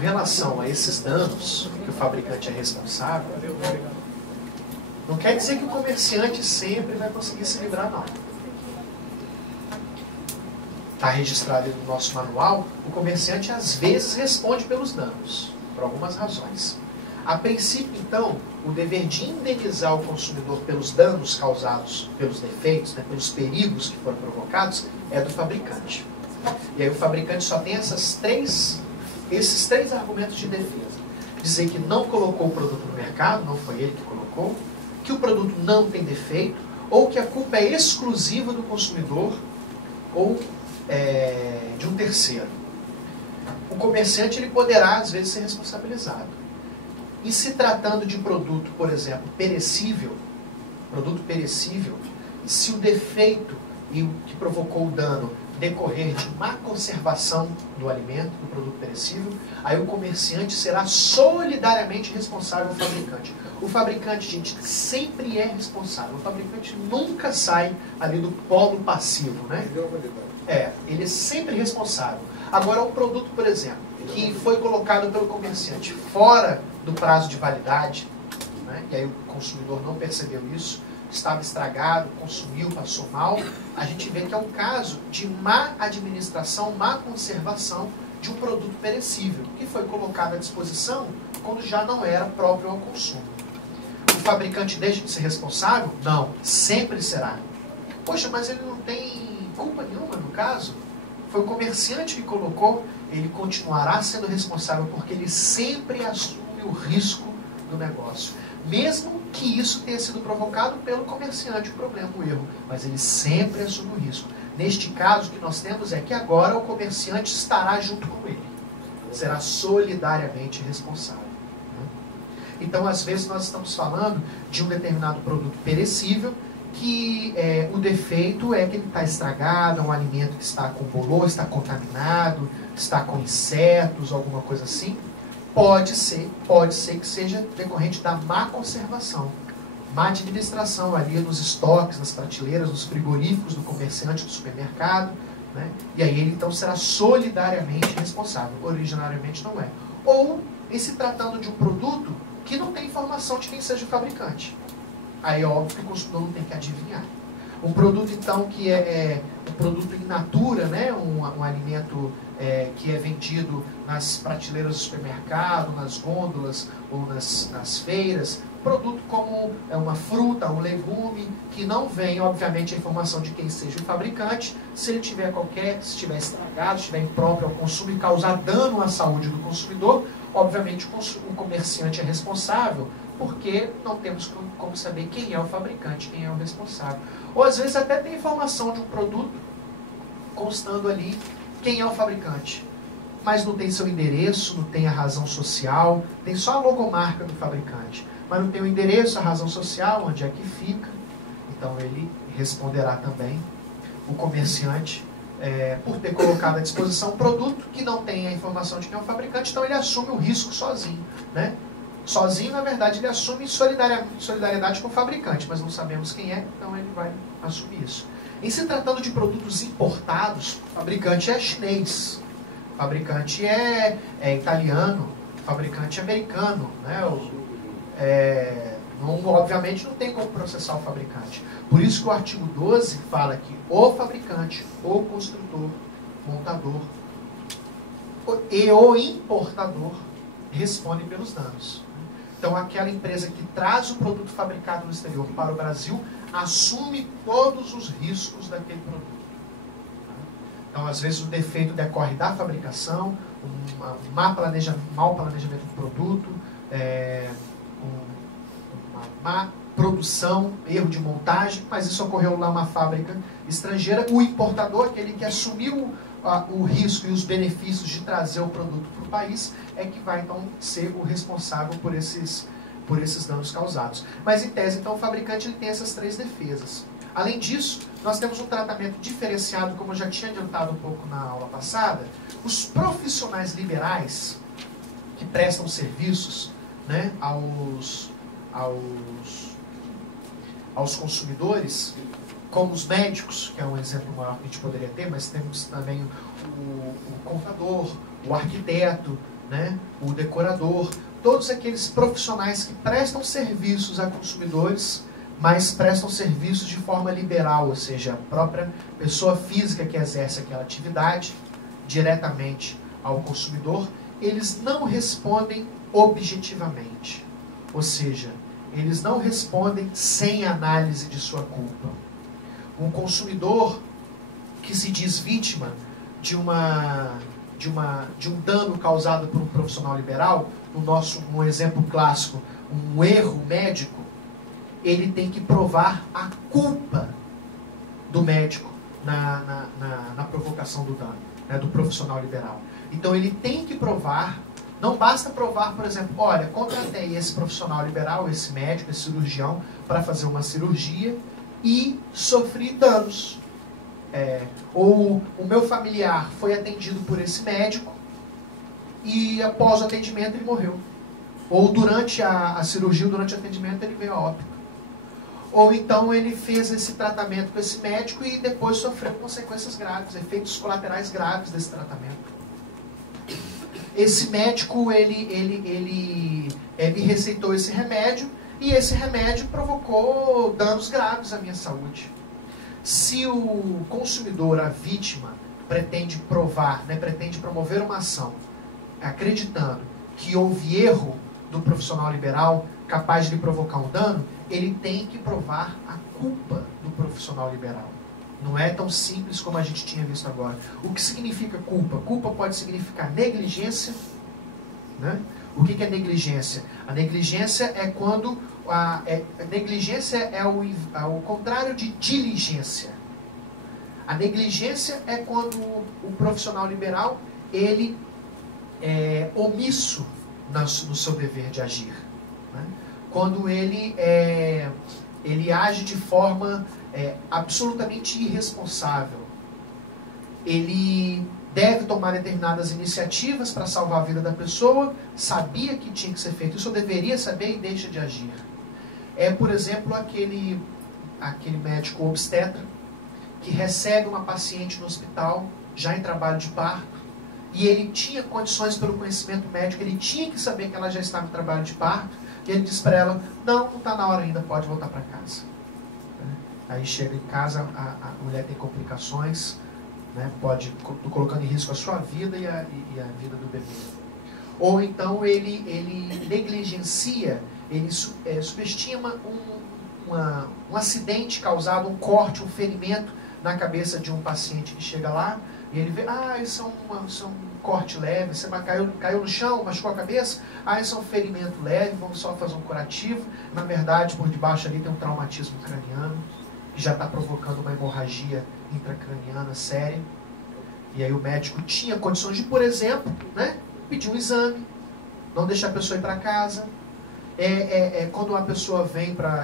relação a esses danos que o fabricante é responsável, não quer dizer que o comerciante sempre vai conseguir se livrar, não. Está registrado no nosso manual, o comerciante às vezes responde pelos danos, por algumas razões. A princípio, então, o dever de indenizar o consumidor pelos danos causados pelos defeitos, né, pelos perigos que foram provocados, é do fabricante. E aí o fabricante só tem esses três argumentos de defesa. Dizer que não colocou o produto no mercado, não foi ele que colocou, que o produto não tem defeito, ou que a culpa é exclusiva do consumidor ou de um terceiro. O comerciante ele poderá, às vezes, ser responsabilizado. E se tratando de produto, por exemplo, perecível, se o defeito e o que provocou o dano decorrer de má conservação do alimento, do produto perecível, aí o comerciante será solidariamente responsável ao fabricante. O fabricante, gente, sempre é responsável. O fabricante nunca sai ali do polo passivo, né? Ele é sempre responsável. Agora, um produto, por exemplo, que foi colocado pelo comerciante fora do prazo de validade, né? E aí o consumidor não percebeu isso, estava estragado, consumiu, passou mal, a gente vê que é um caso de má administração, má conservação de um produto perecível, que foi colocado à disposição quando já não era próprio ao consumo. O fabricante deixa de ser responsável? Não, sempre será. Poxa, mas ele não tem culpa nenhuma no caso? Foi o comerciante que colocou, ele continuará sendo responsável porque ele sempre assume o risco do negócio. Mesmo que isso tenha sido provocado pelo comerciante, o problema, o erro. Mas ele sempre assume o risco. Neste caso, o que nós temos é que agora o comerciante estará junto com ele. Será solidariamente responsável. Então, às vezes, nós estamos falando de um determinado produto perecível, que o defeito é que ele está estragado, é um alimento que está com bolor, está contaminado, está com insetos, alguma coisa assim. Pode ser que seja decorrente da má conservação, má administração ali nos estoques, nas prateleiras, nos frigoríficos do comerciante do supermercado, né? E aí ele então será solidariamente responsável. Originariamente não é. Ou em se tratando de um produto que não tem informação de quem seja o fabricante. Aí é óbvio que o consumidor não tem que adivinhar. Um produto, então, que é um produto in natura, né? um alimento que é vendido nas prateleiras do supermercado, nas gôndolas ou nas feiras. Produto como uma fruta, um legume, que não vem, obviamente, a informação de quem seja o fabricante. Se ele tiver se estiver estragado, se estiver impróprio ao consumo e causar dano à saúde do consumidor, obviamente o comerciante é responsável, porque não temos como saber quem é o fabricante, quem é o responsável. Ou às vezes até tem informação de um produto constando ali quem é o fabricante, mas não tem seu endereço, não tem a razão social, tem só a logomarca do fabricante, mas não tem o endereço, a razão social, onde é que fica. Então ele responderá também, o comerciante, por ter colocado à disposição um produto que não tem a informação de quem é o fabricante, então ele assume o risco sozinho, né? Sozinho, na verdade, ele assume solidariedade com o fabricante, mas não sabemos quem é, então ele vai assumir isso. Em se tratando de produtos importados, o fabricante é chinês, o fabricante é italiano, o fabricante é americano, né? Obviamente não tem como processar o fabricante. Por isso que o artigo 12 fala que o fabricante, o construtor, montador e o importador respondem pelos danos. Então, aquela empresa que traz o produto fabricado no exterior para o Brasil assume todos os riscos daquele produto. Então, às vezes, o defeito decorre da fabricação, um mau planejamento do produto, uma má produção, erro de montagem, mas isso ocorreu lá numa fábrica estrangeira. O importador, aquele que assumiu o risco e os benefícios de trazer o produto para o país, é que vai então ser o responsável por esses danos causados. Mas em tese, então, o fabricante ele tem essas três defesas. Além disso, nós temos um tratamento diferenciado, como eu já tinha adiantado um pouco na aula passada. Os profissionais liberais que prestam serviços, né, aos consumidores, como os médicos, que é um exemplo maior que a gente poderia ter, mas temos também o contador, o arquiteto, né, o decorador, todos aqueles profissionais que prestam serviços a consumidores, mas prestam serviços de forma liberal, ou seja, a própria pessoa física que exerce aquela atividade diretamente ao consumidor, eles não respondem objetivamente. Ou seja, eles não respondem sem análise de sua culpa. Um consumidor que se diz vítima de um dano causado por um profissional liberal, no exemplo clássico, um erro médico, ele tem que provar a culpa do médico na provocação do dano, né, do profissional liberal. Então ele tem que provar, não basta provar, por exemplo, olha, contratei esse profissional liberal, esse médico, esse cirurgião, para fazer uma cirurgia e sofri danos. Ou o meu familiar foi atendido por esse médico e após o atendimento ele morreu. Ou durante a cirurgia, durante o atendimento, ele veio a óbito. Ou então ele fez esse tratamento com esse médico e depois sofreu consequências graves, efeitos colaterais graves desse tratamento. Esse médico, ele me receitou esse remédio e esse remédio provocou danos graves à minha saúde. Se o consumidor, a vítima, pretende provar, né, pretende promover uma ação acreditando que houve erro do profissional liberal capaz de lhe provocar um dano, ele tem que provar a culpa do profissional liberal. Não é tão simples como a gente tinha visto agora. O que significa culpa? Culpa pode significar negligência, né? O que é negligência? A negligência é quando... A negligência é o contrário de diligência. A negligência é quando o profissional liberal ele é omisso no seu dever de agir, né? Quando ele age de forma absolutamente irresponsável. Ele deve tomar determinadas iniciativas para salvar a vida da pessoa, sabia que tinha que ser feito isso, ou deveria saber e deixa de agir. Por exemplo, aquele médico obstetra que recebe uma paciente no hospital, já em trabalho de parto, e ele tinha condições pelo conhecimento médico, ele tinha que saber que ela já estava em trabalho de parto, e ele diz para ela, não está na hora ainda, pode voltar para casa. Aí chega em casa, a mulher tem complicações, né, pode colocando em risco a sua vida e a vida do bebê. Ou então ele negligencia, ele subestima um acidente causado, um corte, um ferimento na cabeça de um paciente que chega lá, e ele vê, isso é um corte leve, você caiu no chão, machucou a cabeça, isso é um ferimento leve, vamos só fazer um curativo. Na verdade, por debaixo ali tem um traumatismo craniano, que já está provocando uma hemorragia intracraniana séria. E aí o médico tinha condições de, por exemplo, né, pedir um exame, não deixar a pessoa ir para casa. Quando uma pessoa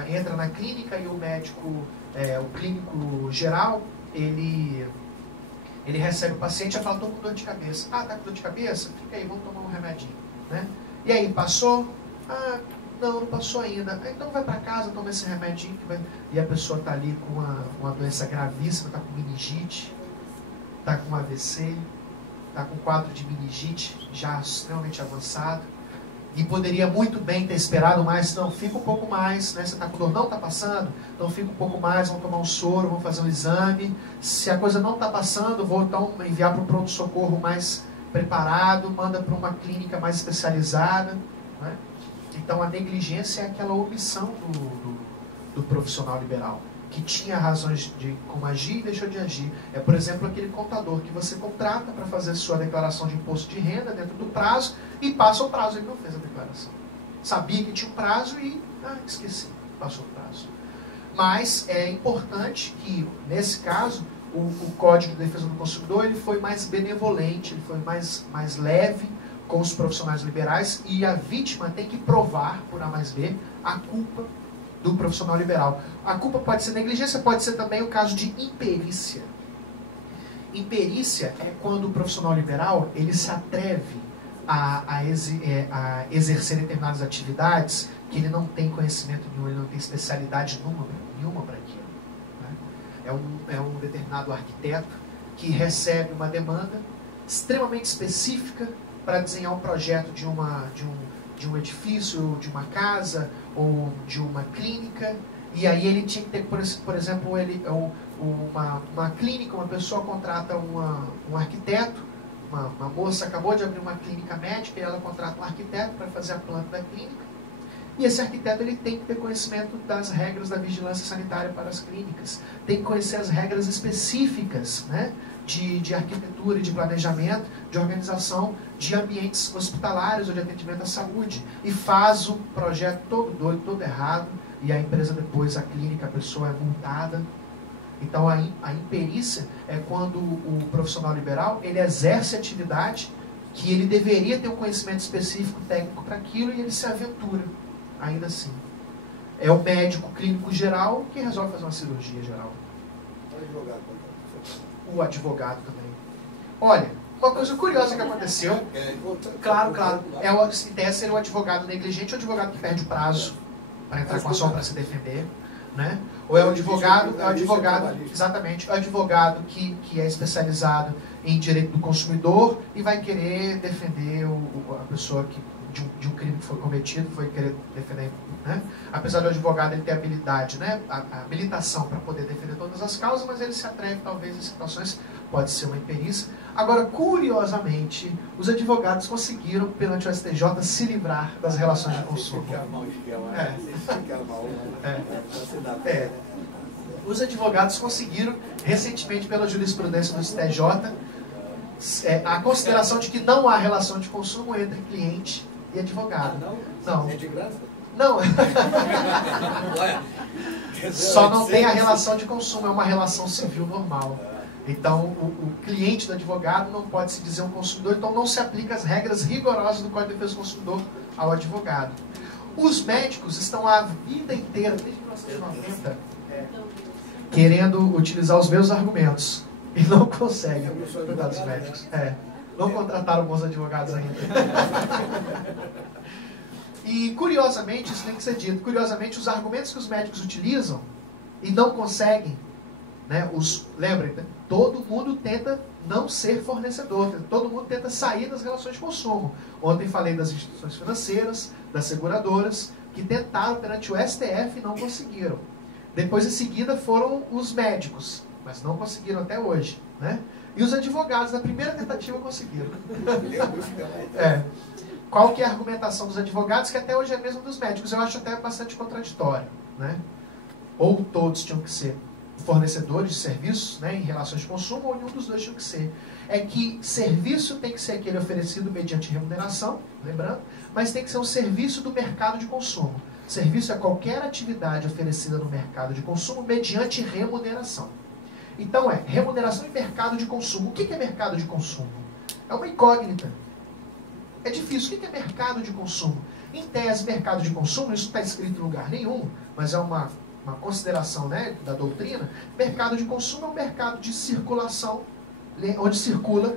entra na clínica e o médico, o clínico geral, ele recebe o paciente e fala, estou com dor de cabeça. Está com dor de cabeça? Fica aí, vamos tomar um remedinho, né? E aí, passou? Não passou ainda. Então vai para casa, toma esse remedinho. E a pessoa está ali com uma doença gravíssima, está com meningite, está com AVC, está com quadro de meningite já extremamente avançado. E poderia muito bem ter esperado mais, não, fica um pouco mais, né? Você está com dor, não está passando? Então fica um pouco mais, vamos tomar um soro, vamos fazer um exame. Se a coisa não está passando, vou então enviar para um pronto-socorro mais preparado, manda para uma clínica mais especializada, né? Então a negligência é aquela omissão do profissional liberal, que tinha razões de como agir e deixou de agir. Por exemplo, aquele contador que você contrata para fazer sua declaração de imposto de renda dentro do prazo e passa o prazo, ele não fez a declaração. Sabia que tinha um prazo e esqueci, passou o prazo. Mas é importante que, nesse caso, o Código de Defesa do Consumidor ele foi mais benevolente, ele foi mais leve com os profissionais liberais, e a vítima tem que provar, por A mais B, a culpa do profissional liberal. A culpa pode ser negligência, pode ser também o caso de imperícia. Imperícia é quando o profissional liberal ele se atreve a exercer determinadas atividades que ele não tem conhecimento nenhum, ele não tem especialidade nenhuma para aquilo, né? É um determinado arquiteto que recebe uma demanda extremamente específica para desenhar um projeto de um edifício, de uma casa ou de uma clínica, e aí ele tinha que ter, por exemplo, uma clínica, uma pessoa contrata um arquiteto, uma moça acabou de abrir uma clínica médica e ela contrata um arquiteto para fazer a planta da clínica. E esse arquiteto ele tem que ter conhecimento das regras da vigilância sanitária para as clínicas, tem que conhecer as regras específicas, né, de arquitetura e de planejamento, de organização de ambientes hospitalários ou de atendimento à saúde, e faz o projeto todo doido, todo errado, e a empresa depois, a clínica, a pessoa é multada. Então a imperícia é quando o profissional liberal ele exerce atividade que ele deveria ter um conhecimento específico técnico para aquilo e ele se aventura, ainda assim. É o médico clínico geral que resolve fazer uma cirurgia geral. O advogado também. Olha, uma coisa curiosa que aconteceu. Claro. Em tese seria o advogado negligente ou o advogado que perde o prazo para entrar com ação para se defender. Né? Ou é o advogado, exatamente, é o advogado que é especializado em direito do consumidor e vai querer defender a pessoa de um crime que foi cometido, foi querer defender, né? Apesar do advogado ele ter habilidade, né? A habilitação para poder defender todas as causas, mas ele se atreve talvez em situações, pode ser uma imperícia. Agora, curiosamente, os advogados conseguiram, perante o STJ, se livrar das relações de consumo. Os advogados conseguiram, recentemente, pela jurisprudência do STJ, a consideração de que não há relação de consumo entre cliente e advogado. Não. É de graça? Não. Só não tem a relação de consumo, é uma relação civil normal. Então, o cliente do advogado não pode se dizer um consumidor, então não se aplica as regras rigorosas do Código de Defesa do Consumidor ao advogado. Os médicos estão a vida inteira, desde 1990, querendo utilizar os meus argumentos. E não conseguem, cuidados médicos. Não contrataram bons advogados ainda. E, curiosamente, isso tem que ser dito, curiosamente, os argumentos que os médicos utilizam e não conseguem, né, lembrem, né, todo mundo tenta não ser fornecedor, todo mundo tenta sair das relações de consumo. Ontem falei das instituições financeiras, das seguradoras, que tentaram perante o STF e não conseguiram. Depois, em seguida, foram os médicos, mas não conseguiram até hoje, né? E os advogados, na primeira tentativa, conseguiram. Qual que é a argumentação dos advogados, que até hoje é a mesma dos médicos? Eu acho até bastante contraditório, né? Ou todos tinham que ser fornecedores de serviços, né, em relações de consumo, ou nenhum dos dois tinha que ser. É que serviço tem que ser aquele oferecido mediante remuneração, lembrando, mas tem que ser um serviço do mercado de consumo. Serviço é qualquer atividade oferecida no mercado de consumo mediante remuneração. Então remuneração e mercado de consumo. O que é mercado de consumo? É uma incógnita. É difícil. O que é mercado de consumo? Em tese, mercado de consumo, isso não está escrito em lugar nenhum, mas é uma consideração, né, da doutrina. Mercado de consumo é um mercado de circulação, onde circula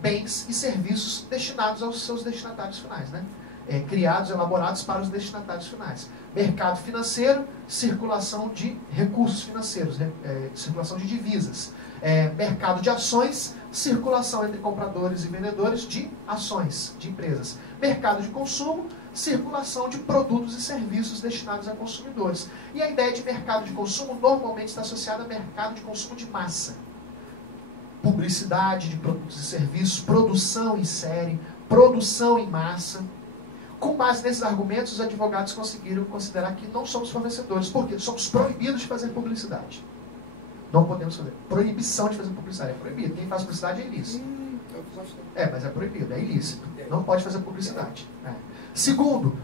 bens e serviços destinados aos seus destinatários finais, né? Criados, elaborados para os destinatários finais. Mercado financeiro, circulação de recursos financeiros, circulação de divisas. Mercado de ações, circulação entre compradores e vendedores de ações, de empresas. Mercado de consumo, circulação de produtos e serviços destinados a consumidores. E a ideia de mercado de consumo normalmente está associada a mercado de consumo de massa. Publicidade de produtos e serviços, produção em série, produção em massa. Com base nesses argumentos, os advogados conseguiram considerar que não somos fornecedores. Por quê? Somos proibidos de fazer publicidade. Não podemos fazer. Proibição de fazer publicidade. É proibido. Quem faz publicidade é ilícito. Mas é proibido, é ilícito. Não pode fazer publicidade. Segundo,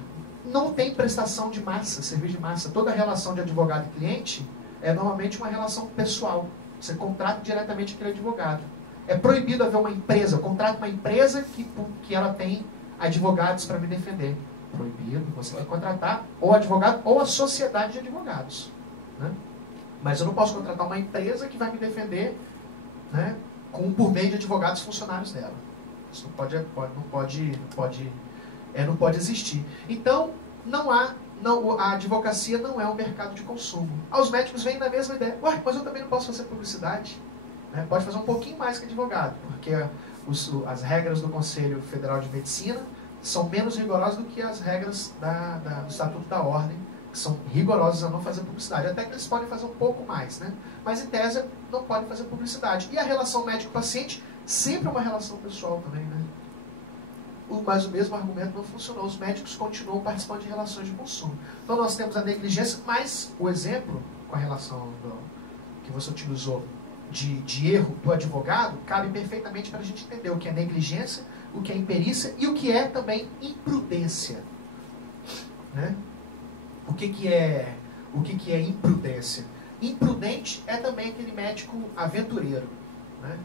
não tem prestação de massa, serviço de massa. Toda relação de advogado e cliente é normalmente uma relação pessoal. Você contrata diretamente aquele advogado. É proibido haver uma empresa. Eu contrato uma empresa que ela tem advogados para me defender. Proibido. Você tem que contratar ou advogado ou a sociedade de advogados. Né? Mas eu não posso contratar uma empresa que vai me defender, né, por meio de advogados funcionários dela. Isso não pode existir. Então, a advocacia não é um mercado de consumo. Aos médicos vem na mesma ideia. Mas eu também não posso fazer publicidade. né? Pode fazer um pouquinho mais que advogado, porque as regras do Conselho Federal de Medicina são menos rigorosas do que as regras do Estatuto da Ordem, que são rigorosas a não fazer publicidade. Até que eles podem fazer um pouco mais, né? Mas, em tese, não podem fazer publicidade. E a relação médico-paciente sempre é uma relação pessoal também, né? Mas o mesmo argumento não funcionou. Os médicos continuam participando de relações de consumo. Então, nós temos a negligência, mas o exemplo, com a relação que você utilizou, de erro do advogado, cabe perfeitamente para a gente entender o que é negligência, o que é imperícia e o que é também imprudência, né? O que é imprudência? Imprudente é também aquele médico aventureiro, né?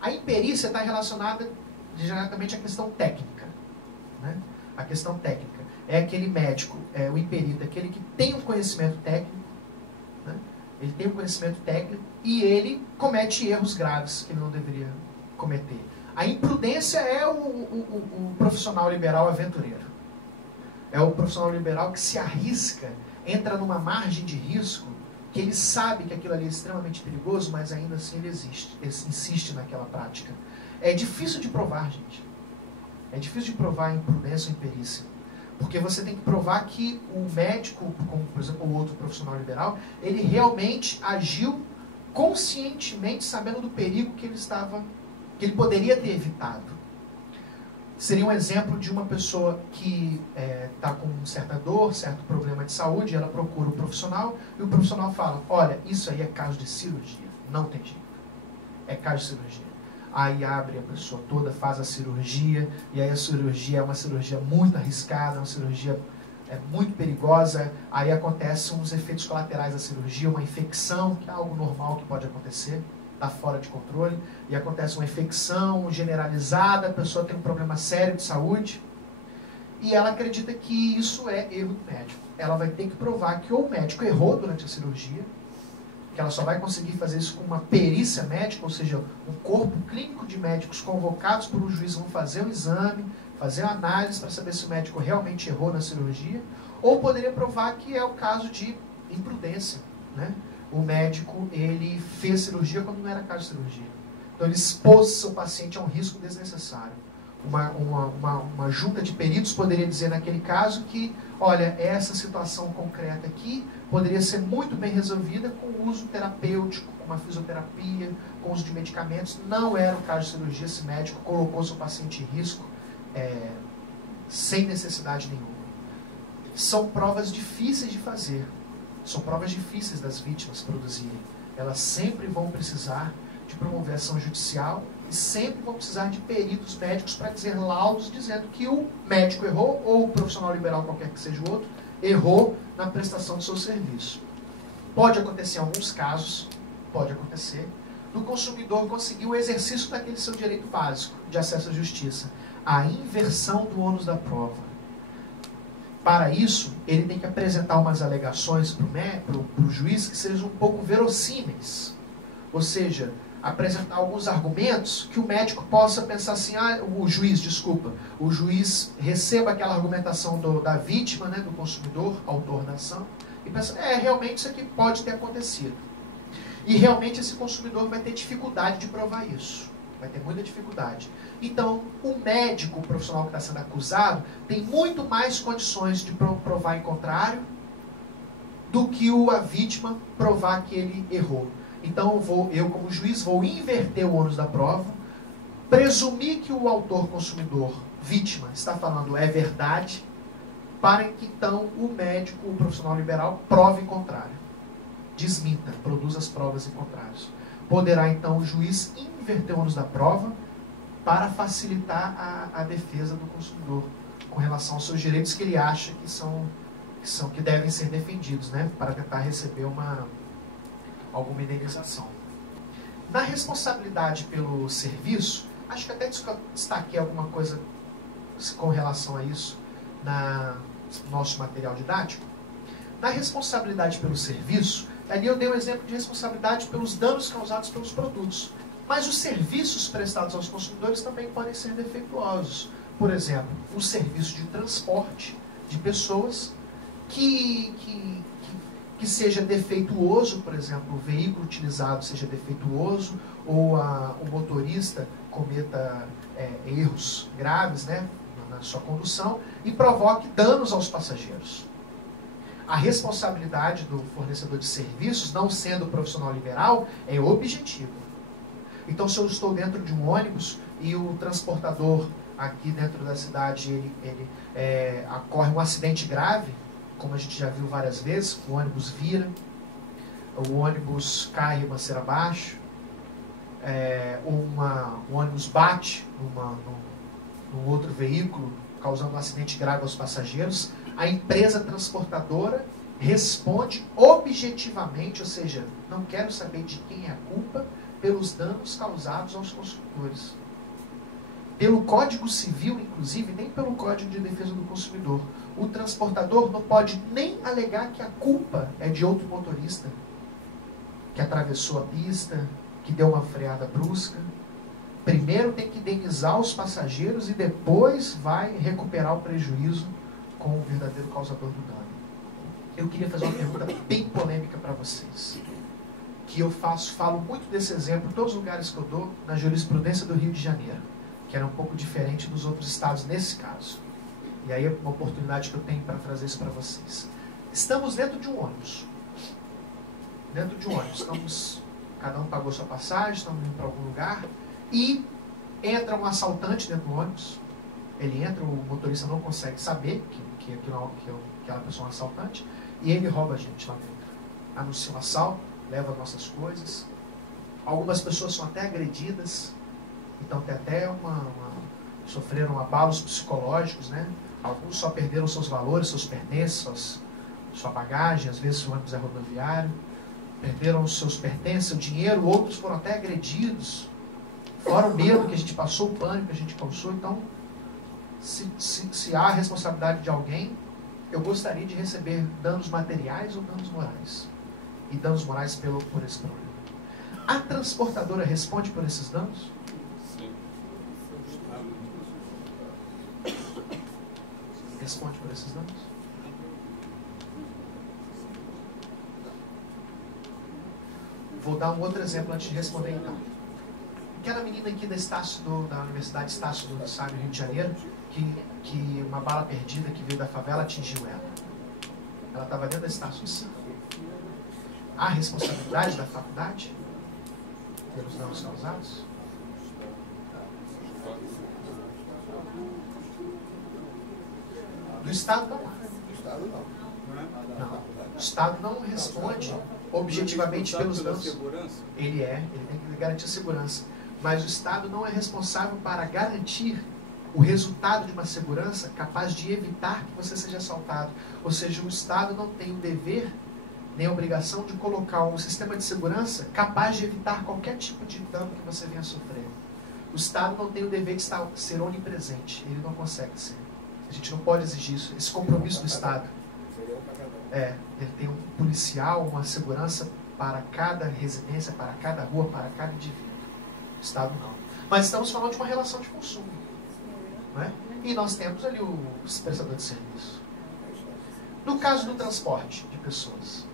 A imperícia está relacionada diretamente à questão técnica, né? A questão técnica é aquele médico, o imperito, aquele que tem um conhecimento técnico, né? Ele tem um conhecimento técnico e ele comete erros graves que ele não deveria cometer. A imprudência é o profissional liberal aventureiro. É o profissional liberal que se arrisca, entra numa margem de risco, que ele sabe que aquilo ali é extremamente perigoso, mas ainda assim ele insiste naquela prática. É difícil de provar, gente. É difícil de provar a imprudência ou a imperícia. Porque você tem que provar que o médico, como por exemplo o outro profissional liberal, ele realmente agiu conscientemente, sabendo do perigo que ele poderia ter evitado. Seria um exemplo de uma pessoa que está com certa dor, certo problema de saúde, ela procura um profissional e o profissional fala, olha, isso aí é caso de cirurgia, não tem jeito, é caso de cirurgia. Aí abre a pessoa toda, faz a cirurgia, e aí a cirurgia é uma cirurgia muito arriscada, uma cirurgia muito perigosa, aí acontecem uns efeitos colaterais da cirurgia, uma infecção, que é algo normal que pode acontecer, está fora de controle, e acontece uma infecção generalizada, a pessoa tem um problema sério de saúde, e ela acredita que isso é erro do médico. Ela vai ter que provar que ou o médico errou durante a cirurgia, que ela só vai conseguir fazer isso com uma perícia médica, ou seja, um corpo clínico de médicos convocados por um juiz vão fazer um exame, fazer uma análise para saber se o médico realmente errou na cirurgia, ou poderia provar que é o caso de imprudência, né? O médico, ele fez cirurgia quando não era caso de cirurgia. Então ele expôs seu paciente a um risco desnecessário. Uma junta de peritos poderia dizer naquele caso que, olha, essa situação concreta aqui poderia ser muito bem resolvida com o uso terapêutico, com uma fisioterapia, com o uso de medicamentos. Não era o caso de cirurgia, esse médico colocou seu paciente em risco sem necessidade nenhuma. São provas difíceis de fazer. São provas difíceis das vítimas produzirem. Elas sempre vão precisar de promover ação judicial e sempre vão precisar de peritos médicos para dizer laudos dizendo que o médico errou, ou o profissional liberal, qualquer que seja o outro, errou na prestação do seu serviço. Pode acontecer em alguns casos, pode acontecer, do consumidor conseguir o exercício daquele seu direito básico de acesso à justiça, a inversão do ônus da prova. Para isso, ele tem que apresentar umas alegações para o juiz que sejam um pouco verossímeis. Ou seja, apresentar alguns argumentos que o médico possa pensar assim, o juiz receba aquela argumentação da vítima, né, do consumidor, autor da ação, e pensa, realmente isso aqui pode ter acontecido. E realmente esse consumidor vai ter dificuldade de provar isso. Vai ter muita dificuldade. Então, o médico, o profissional que está sendo acusado, tem muito mais condições de provar em contrário do que a vítima provar que ele errou. Então, eu como juiz, vou inverter o ônus da prova, presumir que o autor consumidor, vítima, está falando é verdade, para que então o médico, o profissional liberal, prove em contrário. Desminta, produza as provas em contrários. Poderá então o juiz inverter o ônus da prova para facilitar a defesa do consumidor com relação aos seus direitos que ele acha que devem ser defendidos, né, para tentar receber alguma indenização. Na responsabilidade pelo serviço, acho que até destaquei alguma coisa com relação a isso no nosso material didático. Na responsabilidade pelo serviço, ali eu dei um exemplo de responsabilidade pelos danos causados pelos produtos. Mas os serviços prestados aos consumidores também podem ser defeituosos. Por exemplo, o serviço de transporte de pessoas que que seja defeituoso, por exemplo, o veículo utilizado seja defeituoso, ou o motorista cometa erros graves, né, na sua condução e provoque danos aos passageiros. A responsabilidade do fornecedor de serviços, não sendo profissional liberal, é objetiva. Então, se eu estou dentro de um ônibus e o transportador aqui dentro da cidade ocorre um acidente grave, como a gente já viu várias vezes, o ônibus vira, o ônibus cai ribanceira abaixo, o ônibus bate num outro veículo, causando um acidente grave aos passageiros, a empresa transportadora responde objetivamente, ou seja, não quero saber de quem é a culpa, pelos danos causados aos consumidores. Pelo Código Civil, inclusive, nem pelo Código de Defesa do Consumidor. O transportador não pode nem alegar que a culpa é de outro motorista, que atravessou a pista, que deu uma freada brusca. Primeiro tem que indenizar os passageiros e depois vai recuperar o prejuízo com o verdadeiro causador do dano. Eu queria fazer uma pergunta bem polêmica para vocês. Que eu falo muito desse exemplo em todos os lugares que eu dou, na jurisprudência do Rio de Janeiro, que era um pouco diferente dos outros estados nesse caso. E aí é uma oportunidade que eu tenho para trazer isso para vocês. Estamos dentro de um ônibus. Dentro de um ônibus. Cada um pagou sua passagem, estamos indo para algum lugar, e entra um assaltante dentro do ônibus. Ele entra, o motorista não consegue saber que aquela pessoa é um assaltante, e ele rouba a gente lá dentro. Anuncia um assalto, leva nossas coisas. Algumas pessoas são até agredidas, então tem até sofreram abalos psicológicos, né? Alguns só perderam seus valores, seus pertences, sua bagagem, às vezes o ônibus é rodoviário, perderam os seus pertences, o dinheiro, outros foram até agredidos, fora o medo que a gente passou, o pânico que a gente causou. Então, se há a responsabilidade de alguém, eu gostaria de receber danos materiais ou danos morais. E danos morais por esse problema. A transportadora responde por esses danos? Sim. Responde por esses danos? Vou dar um outro exemplo antes de responder então. Aquela menina aqui da Universidade Estácio do Sá, no Rio de Janeiro, que uma bala perdida que veio da favela atingiu ela. Ela estava dentro da Estácio do Sá. Há responsabilidade da faculdade pelos danos causados? Do Estado não há. Não. O Estado não responde objetivamente pelos danos. Ele tem que garantir a segurança. Mas o Estado não é responsável para garantir o resultado de uma segurança capaz de evitar que você seja assaltado. Ou seja, o Estado não tem o dever nem a obrigação de colocar um sistema de segurança capaz de evitar qualquer tipo de dano que você venha a sofrer. O Estado não tem o dever de ser onipresente. Ele não consegue ser. A gente não pode exigir isso. Esse compromisso do Estado. Ele tem um policial, uma segurança para cada residência, para cada rua, para cada indivíduo. O Estado não. Mas estamos falando de uma relação de consumo. Não é? E nós temos ali o prestador de serviço. No caso do transporte de pessoas.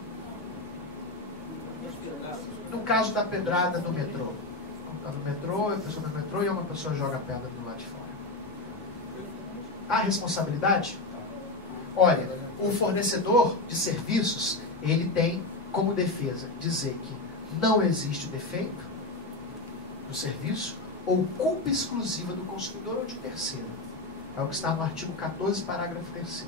No caso da pedrada do metrô. Está no metrô, a pessoa está no metrô e uma pessoa joga a pedra do lado de fora. Há responsabilidade? Olha, o fornecedor de serviços, ele tem como defesa dizer que não existe defeito do serviço ou culpa exclusiva do consumidor ou de terceiro. É o que está no artigo 14, parágrafo 3º.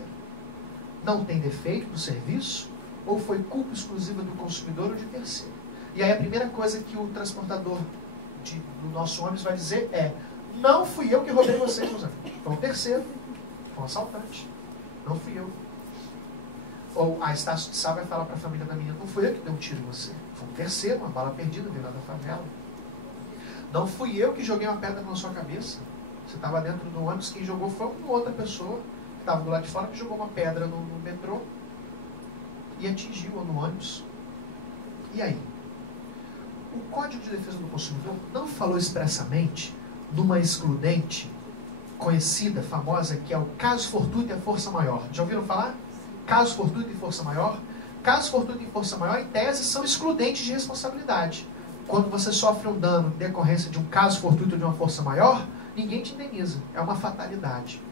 Não tem defeito do serviço ou foi culpa exclusiva do consumidor ou de terceiro. E aí a primeira coisa que o transportador do nosso ônibus vai dizer é: não fui eu que roubei vocês, meus amigos. Foi um terceiro, foi um assaltante. Não fui eu. Ou a Estácio de Sá vai falar para a família da menina: não fui eu que dei um tiro em você. Foi um terceiro, uma bala perdida, veio lá da favela. Não fui eu que joguei uma pedra na sua cabeça. Você estava dentro do ônibus, quem jogou foi uma outra pessoa que estava do lado de fora, que jogou uma pedra no metrô e atingiu no ônibus. E aí? O Código de Defesa do Consumidor não falou expressamente numa excludente conhecida, famosa, que é o caso fortuito e a força maior. Já ouviram falar? Caso fortuito e força maior. caso fortuito em força maior, em tese, são excludentes de responsabilidade. Quando você sofre um dano em decorrência de um caso fortuito de uma força maior, ninguém te indeniza. É uma fatalidade.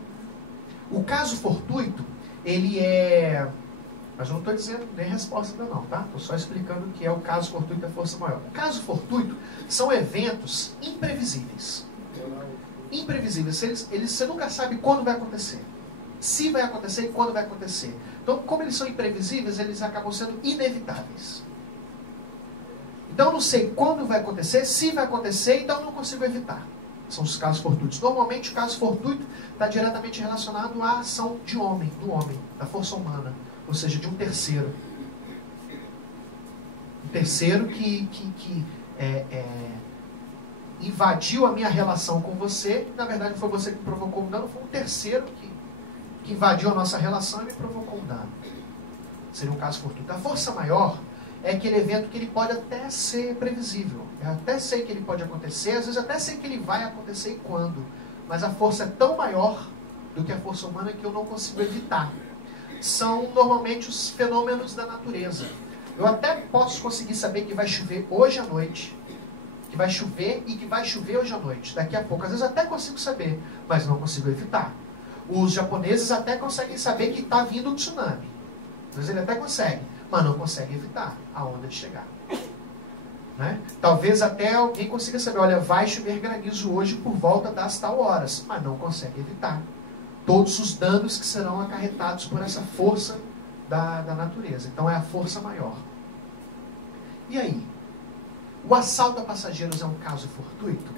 O caso fortuito, ele é... Mas eu não estou dizendo nem resposta ainda não, tá? Estou só explicando o que é o caso fortuito da força maior. O caso fortuito são eventos imprevisíveis. Imprevisíveis. Você nunca sabe quando vai acontecer. Se vai acontecer e quando vai acontecer. Então, como eles são imprevisíveis, eles acabam sendo inevitáveis. Então, eu não sei quando vai acontecer, se vai acontecer, então eu não consigo evitar. São os casos fortuitos. Normalmente, o caso fortuito está diretamente relacionado à ação de homem, do homem, da força humana. Ou seja, de um terceiro. Um terceiro que invadiu a minha relação com você. Na verdade, foi você que provocou um dano. Foi um terceiro que invadiu a nossa relação e me provocou um dano. Seria um caso fortuito. A força maior é aquele evento que ele pode até ser previsível. Eu até sei que ele pode acontecer. Às vezes até sei que ele vai acontecer e quando. Mas a força é tão maior do que a força humana que eu não consigo evitar. São normalmente os fenômenos da natureza. Eu até posso conseguir saber que vai chover hoje à noite, que vai chover e que vai chover hoje à noite, daqui a pouco. Às vezes até consigo saber, mas não consigo evitar. Os japoneses até conseguem saber que está vindo um tsunami. Às vezes ele até consegue, mas não consegue evitar a onda de chegar. Né? Talvez até alguém consiga saber, olha, vai chover granizo hoje por volta das tal horas, mas não consegue evitar todos os danos que serão acarretados por essa força da natureza. Então é a força maior. E aí? O assalto a passageiros é um caso fortuito?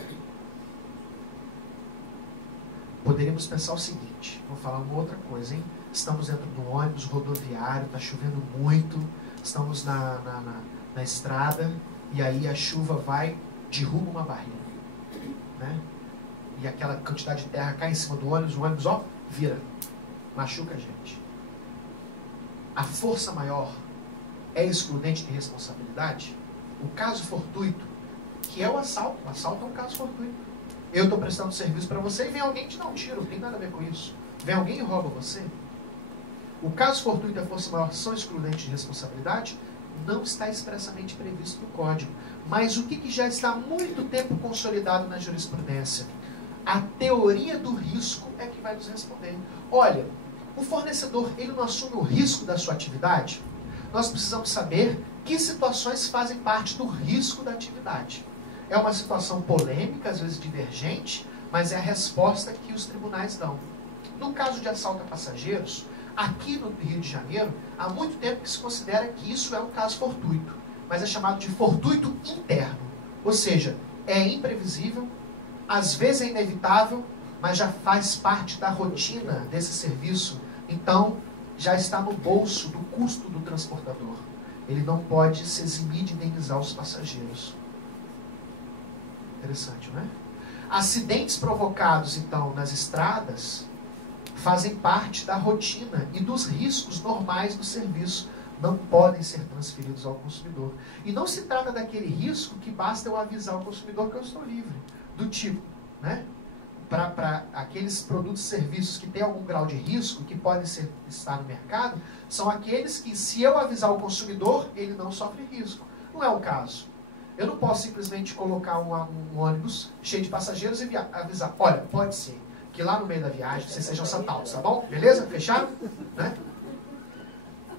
Poderíamos pensar o seguinte, vou falar uma outra coisa, hein? Estamos dentro do ônibus rodoviário, está chovendo muito, estamos na estrada, e aí a chuva vai, derruba uma barreira. Né? E aquela quantidade de terra cai em cima do ônibus, o ônibus, ó, vira, machuca a gente. A força maior é excludente de responsabilidade? O caso fortuito, que é o assalto é um caso fortuito. Eu estou prestando serviço para você e vem alguém e te dá um tiro, não tem nada a ver com isso. Vem alguém e rouba você. O caso fortuito e a força maior são excludentes de responsabilidade? Não está expressamente previsto no Código. Mas o que já está há muito tempo consolidado na jurisprudência? A teoria do risco é que vai nos responder. Olha, o fornecedor, ele não assume o risco da sua atividade? Nós precisamos saber que situações fazem parte do risco da atividade. É uma situação polêmica, às vezes divergente, mas é a resposta que os tribunais dão. No caso de assalto a passageiros, aqui no Rio de Janeiro, há muito tempo que se considera que isso é um caso fortuito, mas é chamado de fortuito interno. Ou seja, é imprevisível, às vezes é inevitável, mas já faz parte da rotina desse serviço. Então, já está no bolso do custo do transportador. Ele não pode se eximir de indenizar os passageiros. Interessante, não é? Acidentes provocados, então, nas estradas fazem parte da rotina e dos riscos normais do serviço. Não podem ser transferidos ao consumidor. E não se trata daquele risco que basta eu avisar o consumidor que eu estou livre. Do tipo, né? Para aqueles produtos e serviços que têm algum grau de risco, que podem estar no mercado, são aqueles que, se eu avisar o consumidor, ele não sofre risco. Não é o caso. Eu não posso simplesmente colocar um ônibus cheio de passageiros e avisar, olha, pode ser que lá no meio da viagem vocês sejam assaltados, tá bom? Beleza? Fechado? Né?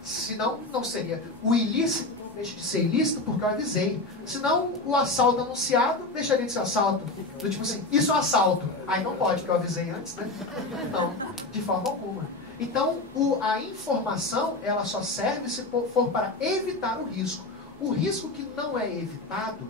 Senão, não seria. O ilícito deixa de ser ilícito porque eu avisei. Senão, o assalto anunciado deixaria de ser assalto. Do tipo assim, isso é um assalto. Aí não pode, porque eu avisei antes, né? Não, de forma alguma. Então, a informação, ela só serve se for para evitar o risco. O risco que não é evitado,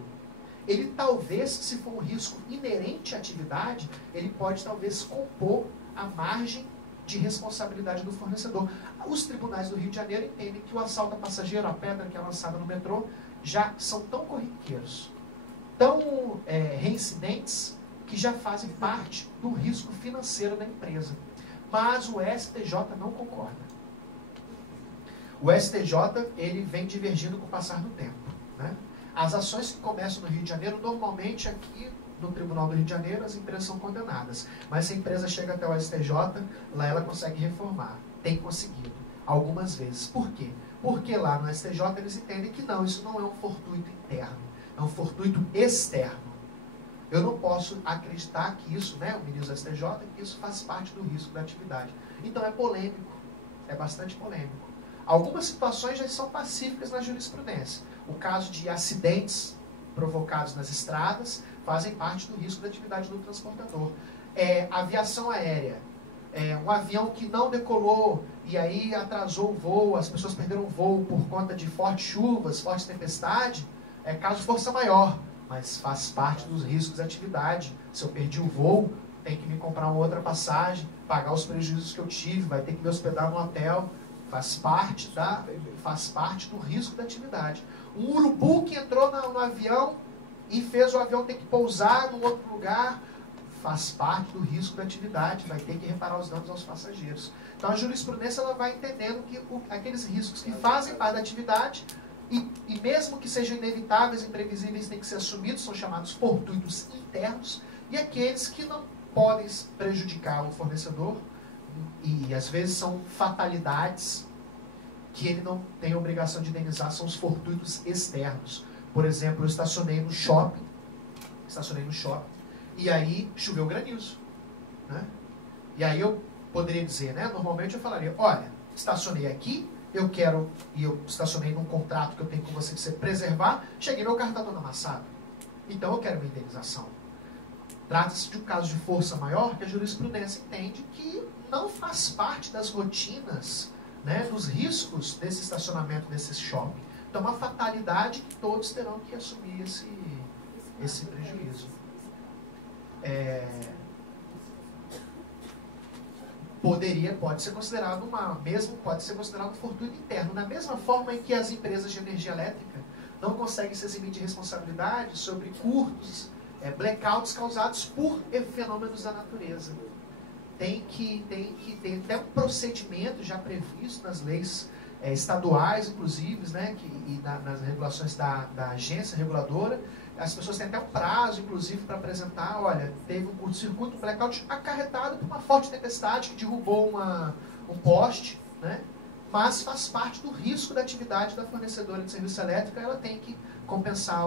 ele talvez, se for um risco inerente à atividade, ele pode talvez compor a margem de responsabilidade do fornecedor. Os tribunais do Rio de Janeiro entendem que o assalto a passageiro, a pedra que é lançada no metrô, já são tão corriqueiros, tão reincidentes, que já fazem parte do risco financeiro da empresa. Mas o STJ não concorda. O STJ, ele vem divergindo com o passar do tempo. Né? As ações que começam no Rio de Janeiro, normalmente aqui no Tribunal do Rio de Janeiro, as empresas são condenadas. Mas se a empresa chega até o STJ, lá ela consegue reformar. Tem conseguido. Algumas vezes. Por quê? Porque lá no STJ eles entendem que não, isso não é um fortuito interno, é um fortuito externo. Eu não posso acreditar que isso, né, o ministro do STJ, que isso faz parte do risco da atividade. Então é polêmico, é bastante polêmico. Algumas situações já são pacíficas na jurisprudência. O caso de acidentes provocados nas estradas fazem parte do risco da atividade do transportador. Aviação aérea. Um avião que não decolou e aí atrasou o voo, as pessoas perderam o voo por conta de fortes chuvas, forte tempestade, é caso de força maior, mas faz parte dos riscos da atividade. Se eu perdi o voo, tem que me comprar uma outra passagem, pagar os prejuízos que eu tive, vai ter que me hospedar no hotel. Faz parte do risco da atividade. Um urubu que entrou no avião e fez o avião ter que pousar num outro lugar, faz parte do risco da atividade, vai ter que reparar os danos aos passageiros. Então a jurisprudência ela vai entendendo que aqueles riscos que fazem parte da atividade e mesmo que sejam inevitáveis e imprevisíveis têm que ser assumidos, são chamados fortuitos internos, e aqueles que não podem prejudicar o fornecedor e às vezes são fatalidades que ele não tem a obrigação de indenizar, são os fortuitos externos. Por exemplo, eu estacionei no shopping, e aí choveu granizo, né? E aí eu poderia dizer, né, normalmente eu falaria, olha, estacionei aqui, eu estacionei num contrato que eu tenho com você de você preservar, cheguei, meu carro está todo amassado, então eu quero uma indenização. Trata-se de um caso de força maior que a jurisprudência entende que não faz parte das rotinas, né, dos riscos desse estacionamento, desse shopping. Então, uma fatalidade que todos terão que assumir esse prejuízo. Pode ser considerado pode ser considerado um fortuito interno. Da mesma forma em que as empresas de energia elétrica não conseguem se eximir de responsabilidade sobre curtos, blackouts causados por fenômenos da natureza. Tem até um procedimento já previsto nas leis estaduais, inclusive, né, e nas regulações da agência reguladora. As pessoas têm até um prazo, inclusive, para apresentar, olha, teve um curto-circuito, um blackout acarretado por uma forte tempestade que derrubou um poste, né, mas faz parte do risco da atividade da fornecedora de serviço elétrico. Ela tem que compensar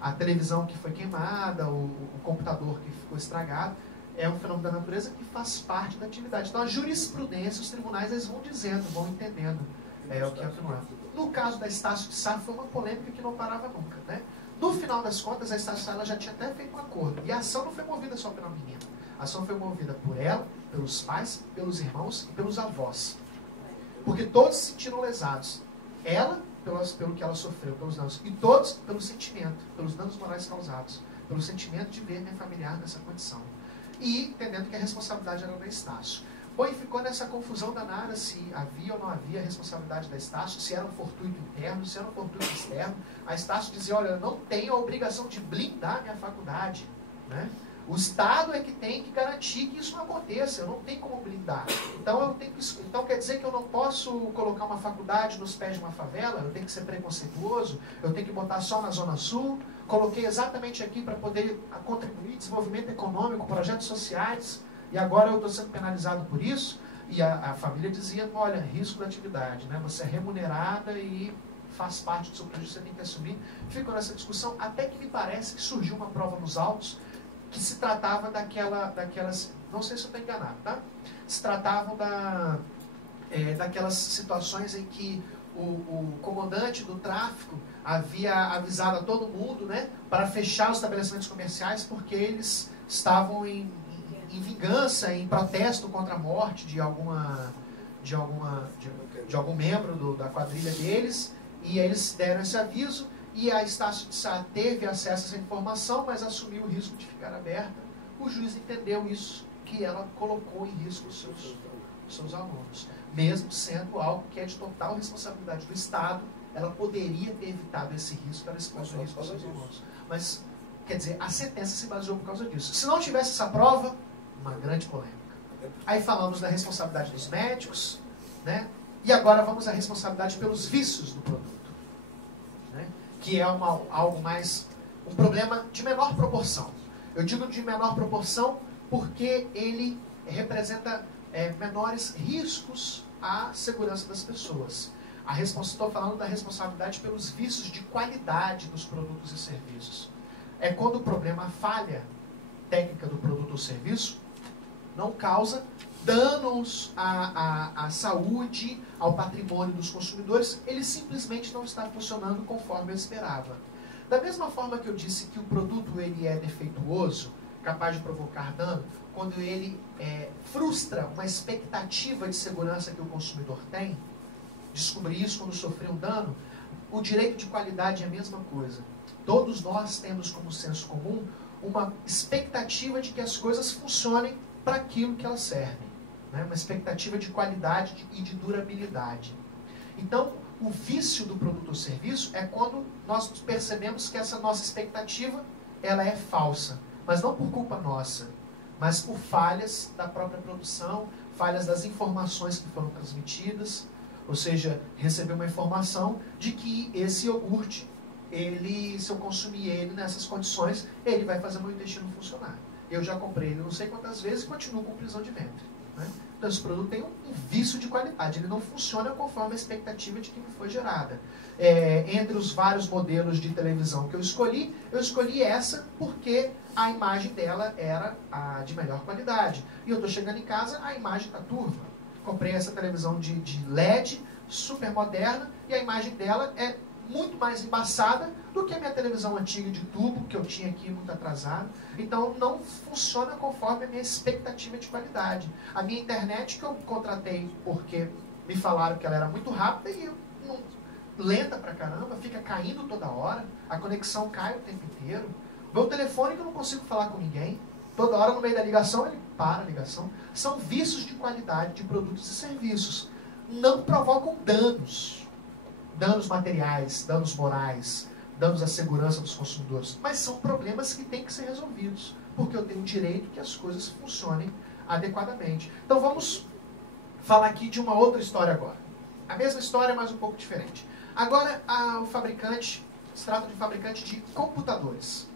a televisão que foi queimada, o computador que ficou estragado. É um fenômeno da natureza que faz parte da atividade. Então, a jurisprudência, os tribunais, eles vão dizendo, vão entendendo o que é atenuar. No caso da Estácio de Sá, foi uma polêmica que não parava nunca, né? No final das contas, a Estácio de Sá ela já tinha até feito um acordo. E a ação não foi movida só pela menina. A ação foi movida por ela, pelos pais, pelos irmãos e pelos avós. Porque todos se sentiram lesados. Ela, pelo que ela sofreu, pelos danos. E todos pelo sentimento, pelos danos morais causados. Pelo sentimento de ver minha familiar nessa condição. E entendendo que a responsabilidade era da Estácio. Bom, e ficou nessa confusão danada se havia ou não havia a responsabilidade da Estácio, se era um fortuito interno, se era um fortuito externo. A Estácio dizia, olha, eu não tenho a obrigação de blindar a minha faculdade, né? O Estado é que tem que garantir que isso não aconteça, eu não tenho como blindar. Então quer dizer que eu não posso colocar uma faculdade nos pés de uma favela, eu tenho que ser preconceituoso, eu tenho que botar só na Zona Sul, coloquei exatamente aqui para poder contribuir, desenvolvimento econômico, projetos sociais, e agora eu estou sendo penalizado por isso. E a família dizia, olha, risco da atividade, né? Você é remunerada e faz parte do seu prejuízo, você tem que assumir. Ficou nessa discussão, até que me parece que surgiu uma prova nos autos, que se tratava daquelas, não sei se eu estou enganado, tá? Se tratavam daquelas situações em que o comandante do tráfico havia avisado a todo mundo, né, para fechar os estabelecimentos comerciais porque eles estavam em vingança, em protesto contra a morte de algum membro da quadrilha deles, e eles deram esse aviso. E a Estácio de Sá teve acesso a essa informação, mas assumiu o risco de ficar aberta. O juiz entendeu isso, que ela colocou em risco os seus alunos. Mesmo sendo algo que é de total responsabilidade do Estado, ela poderia ter evitado esse risco, ela expôs o risco aos seus alunos. Mas, quer dizer, a sentença se baseou por causa disso. Se não tivesse essa prova, uma grande polêmica. Aí falamos da responsabilidade dos médicos, né? E agora vamos à responsabilidade pelos vícios do produto, né? Que é algo mais, um problema de menor proporção. Eu digo de menor proporção porque ele representa menores riscos à segurança das pessoas. Estou falando da responsabilidade pelos vícios de qualidade dos produtos e serviços. É quando o problema, a falha técnica do produto ou serviço, não causa danos à saúde, ao patrimônio dos consumidores, ele simplesmente não está funcionando conforme eu esperava. Da mesma forma que eu disse que o produto ele é defeituoso, capaz de provocar dano, quando ele frustra uma expectativa de segurança que o consumidor tem, descobrir isso quando sofreu um dano, o direito de qualidade é a mesma coisa. Todos nós temos como senso comum uma expectativa de que as coisas funcionem para aquilo que elas servem. Né? Uma expectativa de qualidade e de durabilidade. Então, o vício do produto ou serviço é quando nós percebemos que essa nossa expectativa ela é falsa. Mas não por culpa nossa, mas por falhas da própria produção, falhas das informações que foram transmitidas. Ou seja, receber uma informação de que esse iogurte, se eu consumir ele nessas condições, ele vai fazer meu intestino funcionar. Eu já comprei ele não sei quantas vezes e continuo com prisão de ventre. Né? Então esse produto tem um vício de qualidade, ele não funciona conforme a expectativa de que me foi gerada. Entre os vários modelos de televisão que eu escolhi essa porque a imagem dela era a de melhor qualidade. E eu estou chegando em casa, a imagem está turva. Comprei essa televisão de LED, super moderna, e a imagem dela é muito mais embaçada do que a minha televisão antiga de tubo, que eu tinha aqui muito atrasado. Então, não funciona conforme a minha expectativa de qualidade. A minha internet, que eu contratei porque me falaram que ela era muito rápida, e lenta pra caramba, fica caindo toda hora, a conexão cai o tempo inteiro. Meu telefone, que eu não consigo falar com ninguém, toda hora no meio da ligação, ele para a ligação. São vícios de qualidade de produtos e serviços. Não provocam danos. Danos materiais, danos morais, danos à segurança dos consumidores. Mas são problemas que têm que ser resolvidos. Porque eu tenho o direito que as coisas funcionem adequadamente. Então vamos falar aqui de uma outra história agora. A mesma história, mas um pouco diferente. Agora, o fabricante, se trata de fabricante de computadores.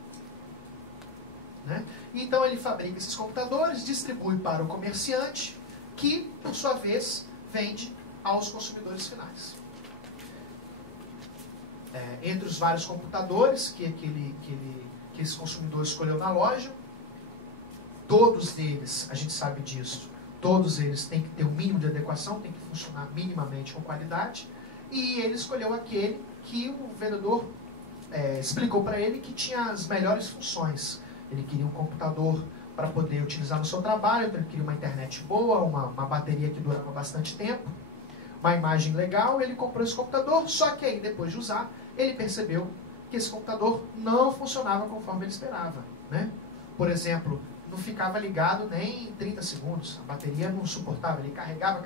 Né? Então ele fabrica esses computadores, distribui para o comerciante, que, por sua vez, vende aos consumidores finais. Entre os vários computadores que esse consumidor escolheu na loja, todos eles, a gente sabe disso, todos eles têm que ter um mínimo de adequação, tem que funcionar minimamente com qualidade, e ele escolheu aquele que o vendedor explicou para ele que tinha as melhores funções. Ele queria um computador para poder utilizar no seu trabalho, então ele queria uma internet boa, uma bateria que durava bastante tempo, uma imagem legal. Ele comprou esse computador, só que aí, depois de usar, ele percebeu que esse computador não funcionava conforme ele esperava. Né? Por exemplo, não ficava ligado nem em 30 segundos, a bateria não suportava, ele carregava,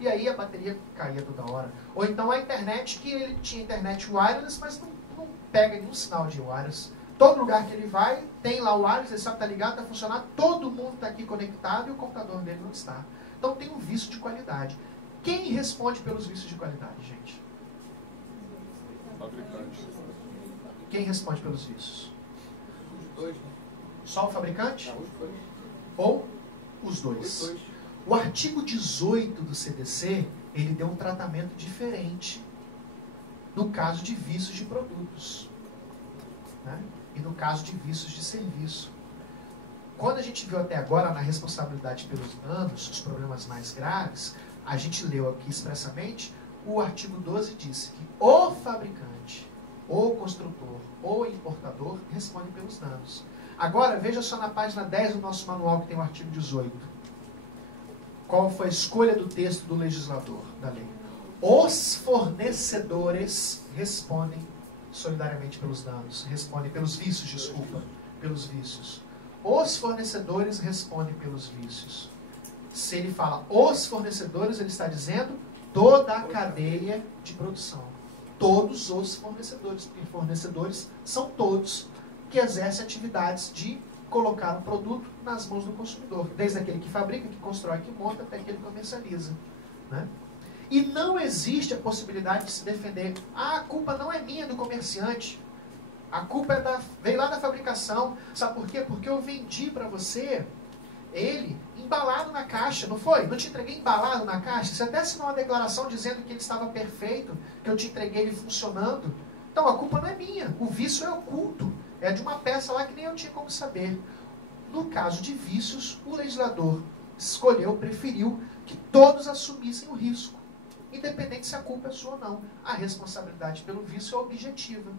e aí a bateria caía toda hora. Ou então a internet, que ele tinha internet wireless, mas não pega nenhum sinal de wireless. Todo lugar que ele vai, tem lá o wireless, ele sabe que está ligado, está funcionando, todo mundo está aqui conectado e o computador dele não está. Então tem um vício de qualidade. Quem responde pelos vícios de qualidade, gente? Fabricante. Quem responde pelos vícios? Os dois, né? Só o fabricante? Não, os dois. Ou os dois? Os dois. O artigo 18 do CDC, ele deu um tratamento diferente no caso de vícios de produtos. Né? E no caso de vícios de serviço. Quando a gente viu até agora na responsabilidade pelos danos, os problemas mais graves, a gente leu aqui expressamente, o artigo 12 disse que o fabricante, o construtor, o importador responde pelos danos. Agora, veja só na página 10 do nosso manual que tem o artigo 18. Qual foi a escolha do texto do legislador, da lei? Os fornecedores respondem solidariamente pelos danos, respondem pelos vícios, desculpa, pelos vícios. Os fornecedores respondem pelos vícios. Se ele fala os fornecedores, ele está dizendo toda a cadeia de produção. Todos os fornecedores, porque fornecedores são todos que exercem atividades de colocar um produto nas mãos do consumidor. Desde aquele que fabrica, que constrói, que monta, até aquele que comercializa. Né? E não existe a possibilidade de se defender. Ah, a culpa não é minha, do comerciante. A culpa veio lá da fabricação. Sabe por quê? Porque eu vendi para você ele embalado na caixa, não foi? Não te entreguei embalado na caixa? Você até assinou uma declaração dizendo que ele estava perfeito, que eu te entreguei ele funcionando. Então a culpa não é minha, o vício é oculto, é de uma peça lá que nem eu tinha como saber. No caso de vícios, o legislador preferiu que todos assumissem o risco, independente se a culpa é sua ou não. A responsabilidade pelo vício é objetiva.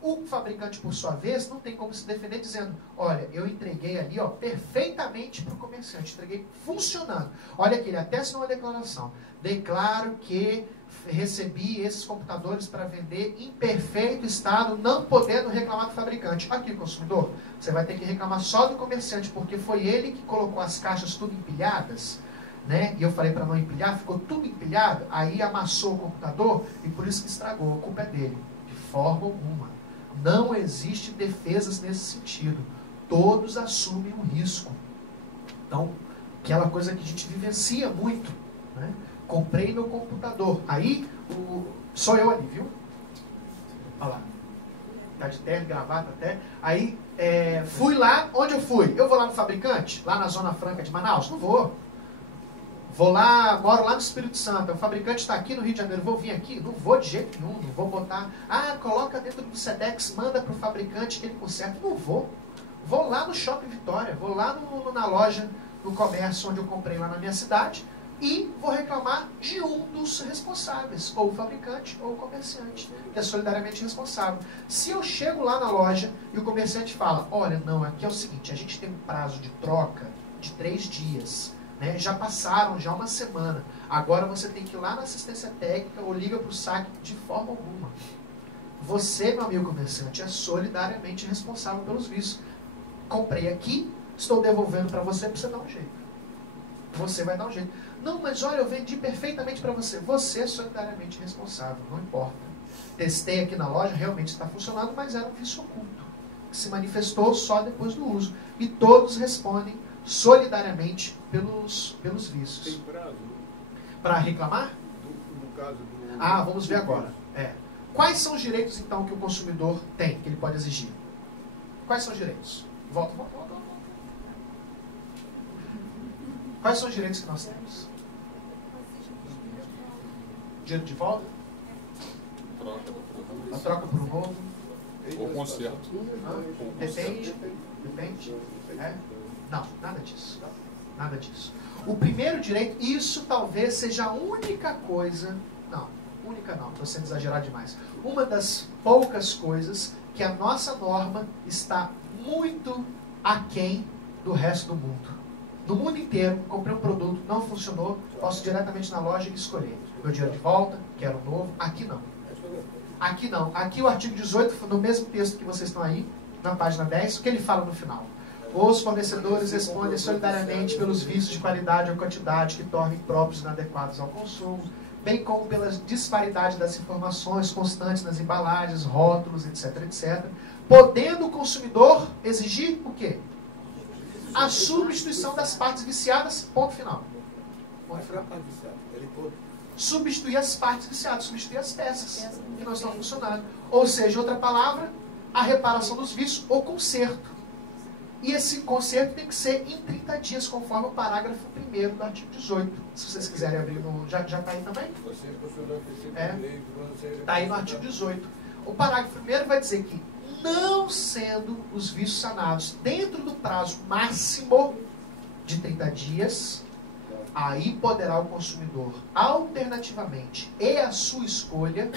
O fabricante, por sua vez, não tem como se defender dizendo, olha, eu entreguei ali perfeitamente para o comerciante, entreguei funcionando. Olha aqui, ele até assinou uma declaração. Declaro que recebi esses computadores para vender em perfeito estado, não podendo reclamar do fabricante. Aqui, consumidor, você vai ter que reclamar só do comerciante, porque foi ele que colocou as caixas tudo empilhadas, né? E eu falei para não empilhar, ficou tudo empilhado, aí amassou o computador e por isso que estragou. A culpa é dele, de forma alguma. Não existe defesas nesse sentido. Todos assumem um risco. Então, aquela coisa que a gente vivencia muito, né? Comprei meu computador. Aí, sou eu ali, viu? Olha lá. Tá de terno, gravata até. Aí, fui lá. Onde eu fui? Eu vou lá no fabricante? Lá na Zona Franca de Manaus? Não vou. Vou lá, moro lá no Espírito Santo. O fabricante está aqui no Rio de Janeiro. Vou vir aqui? Não vou de jeito nenhum. Não vou botar. Coloca dentro do Sedex, manda para o fabricante que ele conserta. Não vou. Vou lá no Shopping Vitória. Vou lá na loja, no comércio onde eu comprei lá na minha cidade. E vou reclamar de um dos responsáveis, ou o fabricante ou o comerciante, que é solidariamente responsável. Se eu chego lá na loja e o comerciante fala, olha, não, aqui é o seguinte, a gente tem um prazo de troca de 3 dias, né? Já passaram, já uma semana, agora você tem que ir lá na assistência técnica ou liga para o saque de forma alguma. Você, meu amigo comerciante, é solidariamente responsável pelos vícios. Comprei aqui, estou devolvendo para você dar um jeito. Você vai dar um jeito. Não, mas olha, eu vendi perfeitamente para você. Você é solidariamente responsável, não importa. Testei aqui na loja, realmente está funcionando, mas era um vício oculto, que se manifestou só depois do uso. E todos respondem solidariamente pelos vícios. Tem prazo? Para reclamar? No caso do... Vamos ver agora. Quais são os direitos, então, que o consumidor tem, que ele pode exigir? Quais são os direitos? Volta. Quais são os direitos que nós temos? Dinheiro de volta? A troca por um novo? Ou conserto. Depende? Não, nada disso. Nada disso. O primeiro direito, isso talvez seja a única coisa... Não, única não, estou sendo exagerado demais. Uma das poucas coisas que a nossa norma está muito aquém do resto do mundo. No mundo inteiro, comprei um produto, não funcionou, posso ir diretamente na loja e escolher. Meu dinheiro de volta, quero um novo. Aqui não. Aqui não. Aqui o artigo 18, no mesmo texto que vocês estão aí, na página 10, o que ele fala no final? Os fornecedores respondem solidariamente pelos vícios de qualidade ou quantidade que tornem próprios e inadequados ao consumo, bem como pela disparidade das informações constantes nas embalagens, rótulos, etc, etc. Podendo o consumidor exigir o quê? A substituição das partes viciadas, ponto final. Substituir as partes viciadas, substituir as peças que não estão funcionando. Ou seja, outra palavra, a reparação dos vícios ou conserto. E esse conserto tem que ser em 30 dias, conforme o parágrafo 1º do artigo 18. Se vocês quiserem abrir no... Já está aí também? Está aí no artigo 18. O parágrafo 1º vai dizer que não sendo os vícios sanados dentro do prazo máximo de 30 dias, aí poderá o consumidor, alternativamente, e a sua escolha,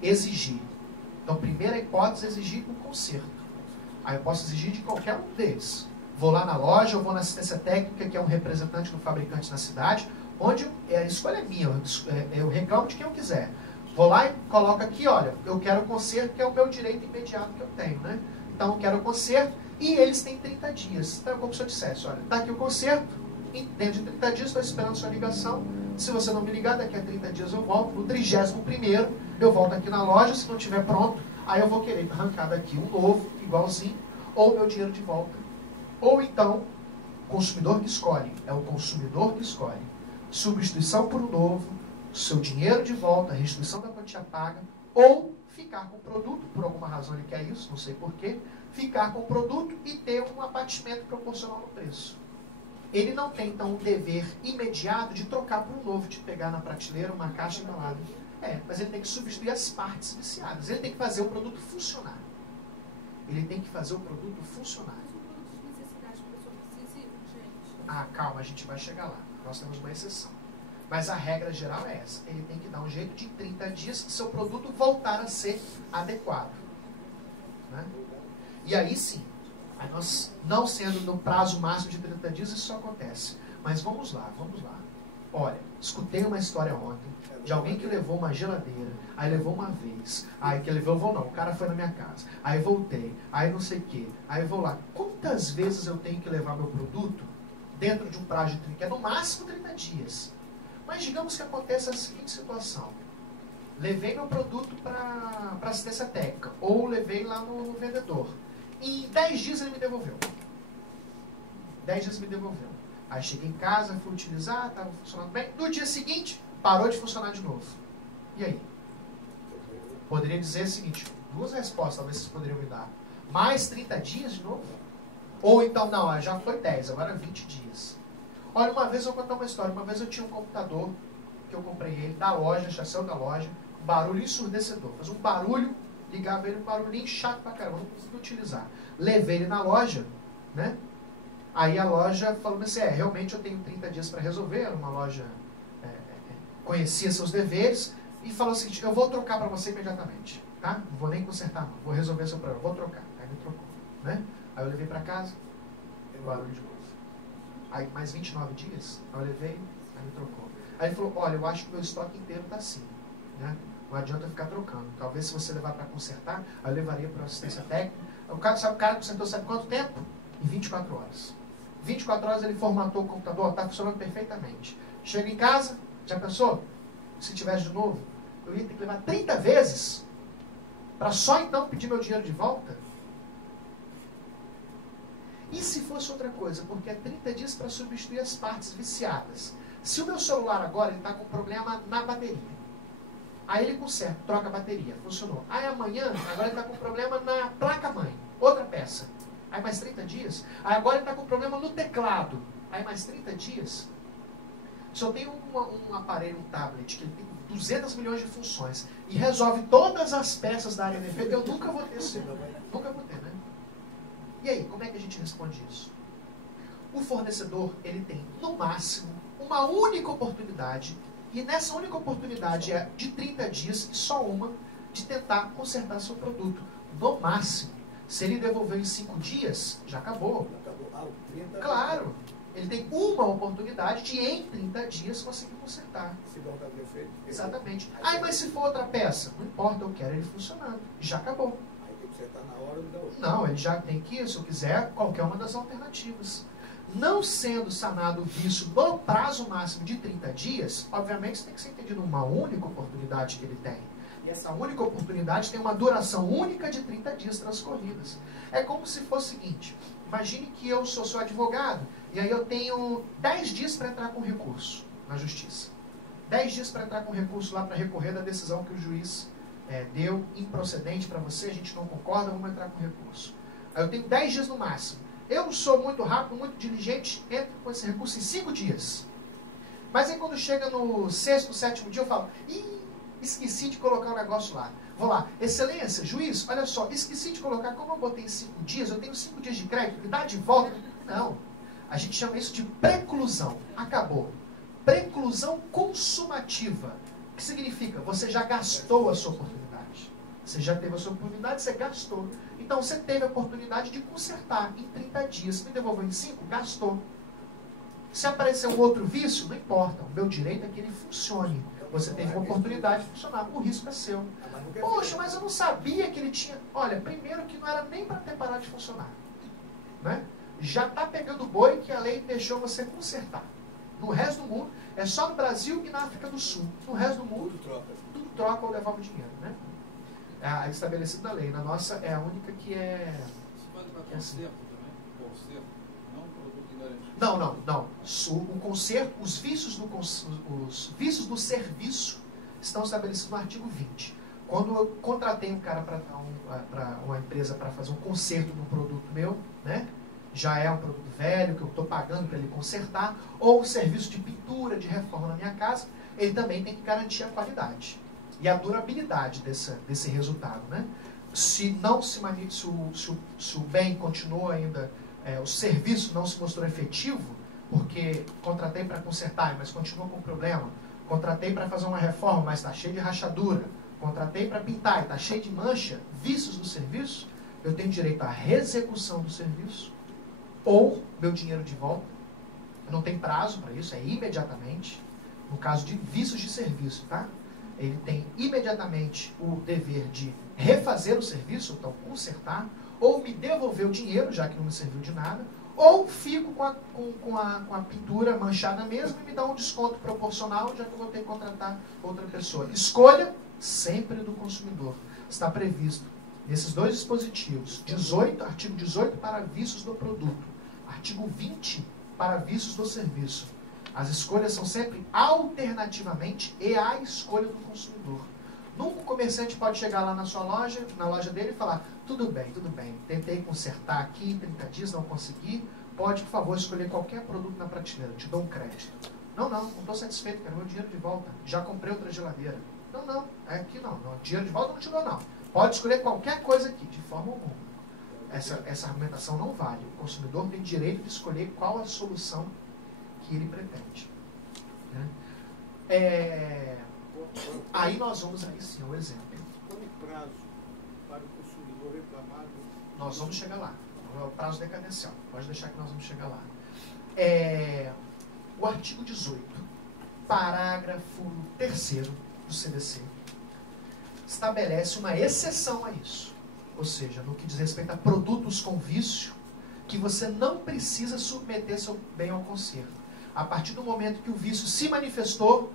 exigir. Então, primeira hipótese, exigir o conserto. Aí eu posso exigir de qualquer um deles. Vou lá na loja, ou vou na assistência técnica, que é um representante do fabricante na cidade, onde a escolha é minha, eu reclamo de quem eu quiser. Vou lá e coloco aqui, olha, eu quero o conserto, que é o meu direito imediato que eu tenho, né? Então, eu quero o conserto, e eles têm 30 dias. Então, é como se eu dissesse, olha, está aqui o conserto, dentro de 30 dias, estou esperando sua ligação. Se você não me ligar, daqui a 30 dias eu volto. No 31º, eu volto aqui na loja, se não estiver pronto, aí eu vou querer arrancar daqui um novo, igualzinho, ou meu dinheiro de volta. Ou então, o consumidor que escolhe. É o consumidor que escolhe. Substituição por um novo, seu dinheiro de volta, restituição da quantia paga, ou ficar com o produto, por alguma razão ele quer isso, não sei porquê, ficar com o produto e ter um abatimento proporcional no preço. ele não tem, então, o dever imediato de trocar por um novo, de pegar na prateleira uma caixa embalada. Mas ele tem que substituir as partes viciadas. Ele tem que fazer o produto funcionar. Ele tem que fazer o produto funcionar. Mas o produto de necessidade que a pessoa precisa, gente. Calma, a gente vai chegar lá. Nós temos uma exceção. Mas a regra geral é essa. Ele tem que dar um jeito de, em 30 dias, seu produto voltar a ser adequado. Né? E aí sim, aí nós, não sendo no prazo máximo de 30 dias, isso só acontece. Mas vamos lá, vamos lá. Olha, escutei uma história ontem de alguém que levou uma geladeira, aí levou uma vez, aí que levou não, o cara foi na minha casa, aí voltei, aí não sei o que, aí vou lá. Quantas vezes eu tenho que levar meu produto dentro de um prazo de 30, que é no máximo 30 dias? Mas digamos que aconteça a seguinte situação. Levei meu produto para assistência técnica, ou levei lá no vendedor. Em 10 dias ele me devolveu. 10 dias ele me devolveu. Aí cheguei em casa, fui utilizar, estava funcionando bem. No dia seguinte, parou de funcionar de novo. E aí? Poderia dizer o seguinte, duas respostas talvez vocês poderiam me dar. Mais 30 dias de novo? Ou então, não, já foi 10, agora 20 dias. Olha, uma vez eu vou contar uma história. Uma vez eu tinha um computador, que eu comprei ele, da loja, já saiu da loja, barulho ensurdecedor. Fazia um barulho, ligava ele, um barulhinho chato pra caramba, não conseguia utilizar. Levei ele na loja, né? Aí a loja falou assim, realmente eu tenho 30 dias para resolver, era uma loja, conhecia seus deveres, e falou o seguinte, eu vou trocar para você imediatamente, tá? Não vou nem consertar, não, vou resolver seu problema, vou trocar. Aí me trocou, né? Aí eu levei para casa, barulho de novo. Aí mais 29 dias, aí eu levei, aí me trocou. Aí ele falou, olha, eu acho que o meu estoque inteiro está assim, né? Não adianta eu ficar trocando. Talvez se você levar para consertar, aí eu levaria para assistência técnica. O cara consertou sabe quanto tempo? Em 24 horas. 24 horas ele formatou o computador, está funcionando perfeitamente. Chega em casa, já pensou? Se tivesse de novo, eu ia ter que levar 30 vezes para só então pedir meu dinheiro de volta? E se fosse outra coisa? Porque é 30 dias para substituir as partes viciadas. Se o meu celular agora está com problema na bateria, aí ele conserta, troca a bateria, funcionou. Aí amanhã, agora ele está com problema na placa-mãe, outra peça. Aí mais 30 dias. Aí agora ele está com problema no teclado. Aí mais 30 dias. Se eu tenho um aparelho, um tablet, que ele tem 200 milhões de funções e resolve todas as peças da área de efeito, eu nunca vou ter isso. Nunca vou ter, né? E aí, como é que a gente responde isso? O fornecedor, ele tem, no máximo, uma única oportunidade, e nessa única oportunidade é de 30 dias, e só uma, de tentar consertar seu produto. No máximo. Se ele devolveu em 5 dias, já acabou. Claro. Ele tem uma oportunidade de, em 30 dias, conseguir consertar. Se não está defeito. Exatamente. Mas se for outra peça, não importa, eu quero ele funcionando. Já acabou. Aí tem que consertar na hora ou não. Não, ele já tem que, se eu quiser, qualquer uma das alternativas. Não sendo sanado o vício no prazo máximo de 30 dias, obviamente isso tem que ser entendido uma única oportunidade que ele tem. E essa única oportunidade tem uma duração única de 30 dias transcorridos. É como se fosse o seguinte, imagine que eu sou seu advogado, e aí eu tenho 10 dias para entrar com recurso na justiça. 10 dias para entrar com recurso lá para recorrer da decisão que o juiz deu improcedente para você, a gente não concorda, vamos entrar com recurso. Aí eu tenho 10 dias no máximo. Eu sou muito rápido, muito diligente, entro com esse recurso em 5 dias. Mas aí quando chega no 6º, 7º dia, eu falo, esqueci de colocar o negócio lá. Vou lá, excelência, juiz, olha só, esqueci de colocar, como eu botei em 5 dias, eu tenho 5 dias de crédito, me dá de volta. Não, a gente chama isso de preclusão. Acabou. Preclusão consumativa. O que significa? Você já gastou a sua oportunidade. Você já teve a sua oportunidade, você gastou. Então você teve a oportunidade de consertar em 30 dias. Me devolveu em 5, gastou. Se aparecer um outro vício, não importa. O meu direito é que ele funcione. Você teve uma oportunidade de funcionar. O risco é seu. Poxa, mas eu não sabia que ele tinha... Olha, primeiro que não era nem para ter parado de funcionar. Né? Já está pegando boi que a lei deixou você consertar. No resto do mundo, é só no Brasil e na África do Sul. No resto do mundo, tudo troca ou devolve dinheiro. Né? É estabelecido na lei. Na nossa, é a única que é... Isso vale para conserto também? Conserto? Não produto em garantia? Não. O conserto, os vícios do serviço estão estabelecidos no artigo 20. Quando eu contratei um cara para uma empresa para fazer um conserto de um produto meu, né, já é um produto velho, que eu estou pagando para ele consertar, ou um serviço de pintura, de reforma na minha casa, ele também tem que garantir a qualidade e a durabilidade desse resultado, né? Se o bem continua ainda, o serviço não se mostrou efetivo, porque contratei para consertar, mas continua com problema, contratei para fazer uma reforma, mas está cheio de rachadura, contratei para pintar e está cheio de mancha, vícios do serviço, eu tenho direito à reexecução do serviço, ou meu dinheiro de volta. Não tem prazo para isso, é imediatamente. No caso de vícios de serviço, tá? Ele tem imediatamente o dever de refazer o serviço, então consertar, ou me devolver o dinheiro, já que não me serviu de nada, ou fico com a pintura manchada mesmo e me dá um desconto proporcional, já que eu vou ter que contratar outra pessoa. Escolha sempre do consumidor. Está previsto nesses dois dispositivos, artigo 18 para vícios do produto, artigo 20 para vícios do serviço. As escolhas são sempre alternativamente e à escolha do consumidor. Nunca o comerciante pode chegar lá na sua loja, na loja dele e falar: tudo bem, tentei consertar aqui em 30 dias, não consegui, pode, por favor, escolher qualquer produto na prateleira, te dou um crédito. Não estou satisfeito, quero meu dinheiro de volta, já comprei outra geladeira. Não, aqui não, dinheiro de volta não te dou não. Pode escolher qualquer coisa aqui, de forma alguma. Essa argumentação não vale. O consumidor tem direito de escolher qual a solução que ele pretende. Né? Aí nós vamos aqui sim, um exemplo. Qual o prazo para o consumidor reclamar? Nós vamos chegar lá. É o prazo decadencial. Pode deixar que nós vamos chegar lá. O artigo 18, parágrafo 3º do CDC, estabelece uma exceção a isso. Ou seja, no que diz respeito a produtos com vício, que você não precisa submeter seu bem ao conserto. A partir do momento que o vício se manifestou,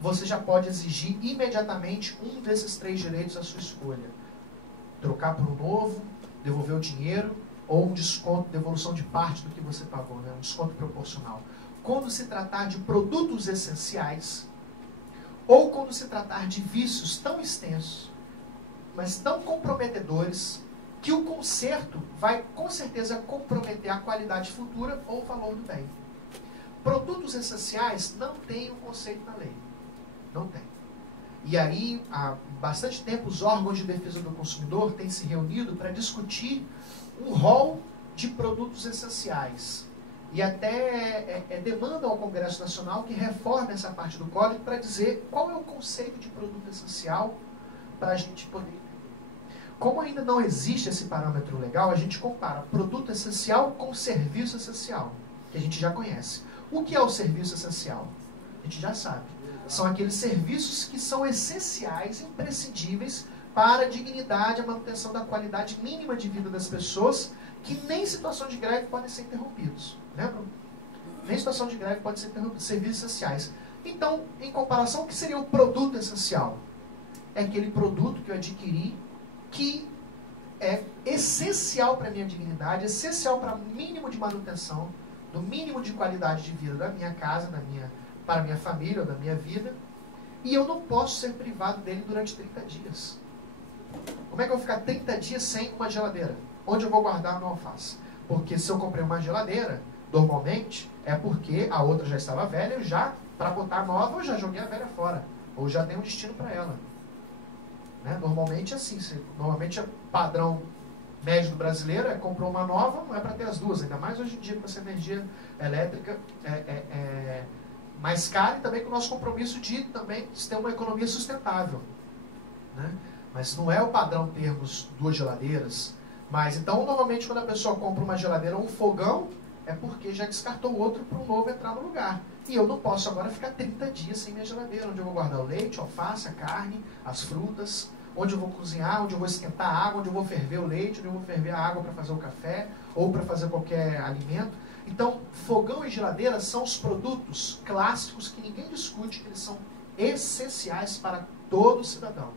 você já pode exigir imediatamente um desses 3 direitos à sua escolha. Trocar por um novo, devolver o dinheiro, ou um desconto, devolução de parte do que você pagou, né? Um desconto proporcional. Quando se tratar de produtos essenciais, ou quando se tratar de vícios tão extensos, mas tão comprometedores, que o conserto vai com certeza comprometer a qualidade futura ou o valor do bem. Produtos essenciais não tem o conceito na lei. Não tem. E aí, há bastante tempo, os órgãos de defesa do consumidor têm se reunido para discutir um rol de produtos essenciais. E até demandam ao Congresso Nacional que reforme essa parte do código para dizer qual é o conceito de produto essencial para a gente poder entender. Como ainda não existe esse parâmetro legal, a gente compara produto essencial com serviço essencial, que a gente já conhece. O que é o serviço essencial? A gente já sabe. São aqueles serviços que são essenciais, imprescindíveis para a dignidade, a manutenção da qualidade mínima de vida das pessoas, que nem em situação de greve podem ser interrompidos. Lembram? Nem em situação de greve podem ser interrompidos. Serviços essenciais. Então, em comparação, o que seria o produto essencial? É aquele produto que eu adquiri que é essencial para a minha dignidade, essencial para o mínimo de manutenção, do mínimo de qualidade de vida da minha casa, para a minha família, ou da minha vida, e eu não posso ser privado dele durante 30 dias. Como é que eu vou ficar 30 dias sem uma geladeira? Onde eu vou guardar a minha alface? Porque se eu comprei uma geladeira, normalmente, é porque a outra já estava velha, eu já, para botar a nova, eu já joguei a velha fora. Ou já dei um destino para ela. Né? Normalmente é assim. Normalmente o padrão médio do brasileiro comprou uma nova, não é para ter as duas. Ainda mais hoje em dia, com essa energia elétrica mais cara, e também com o nosso compromisso de também ter uma economia sustentável. Né? Mas não é o padrão termos 2 geladeiras. Mas então, normalmente, quando a pessoa compra uma geladeira ou um fogão, é porque já descartou o outro para um novo entrar no lugar. E eu não posso agora ficar 30 dias sem minha geladeira, onde eu vou guardar o leite, a alface, a carne, as frutas, onde eu vou cozinhar, onde eu vou esquentar a água, onde eu vou ferver o leite, onde eu vou ferver a água para fazer o café, ou para fazer qualquer alimento. Então, fogão e geladeira são os produtos clássicos que ninguém discute, que eles são essenciais para todo cidadão.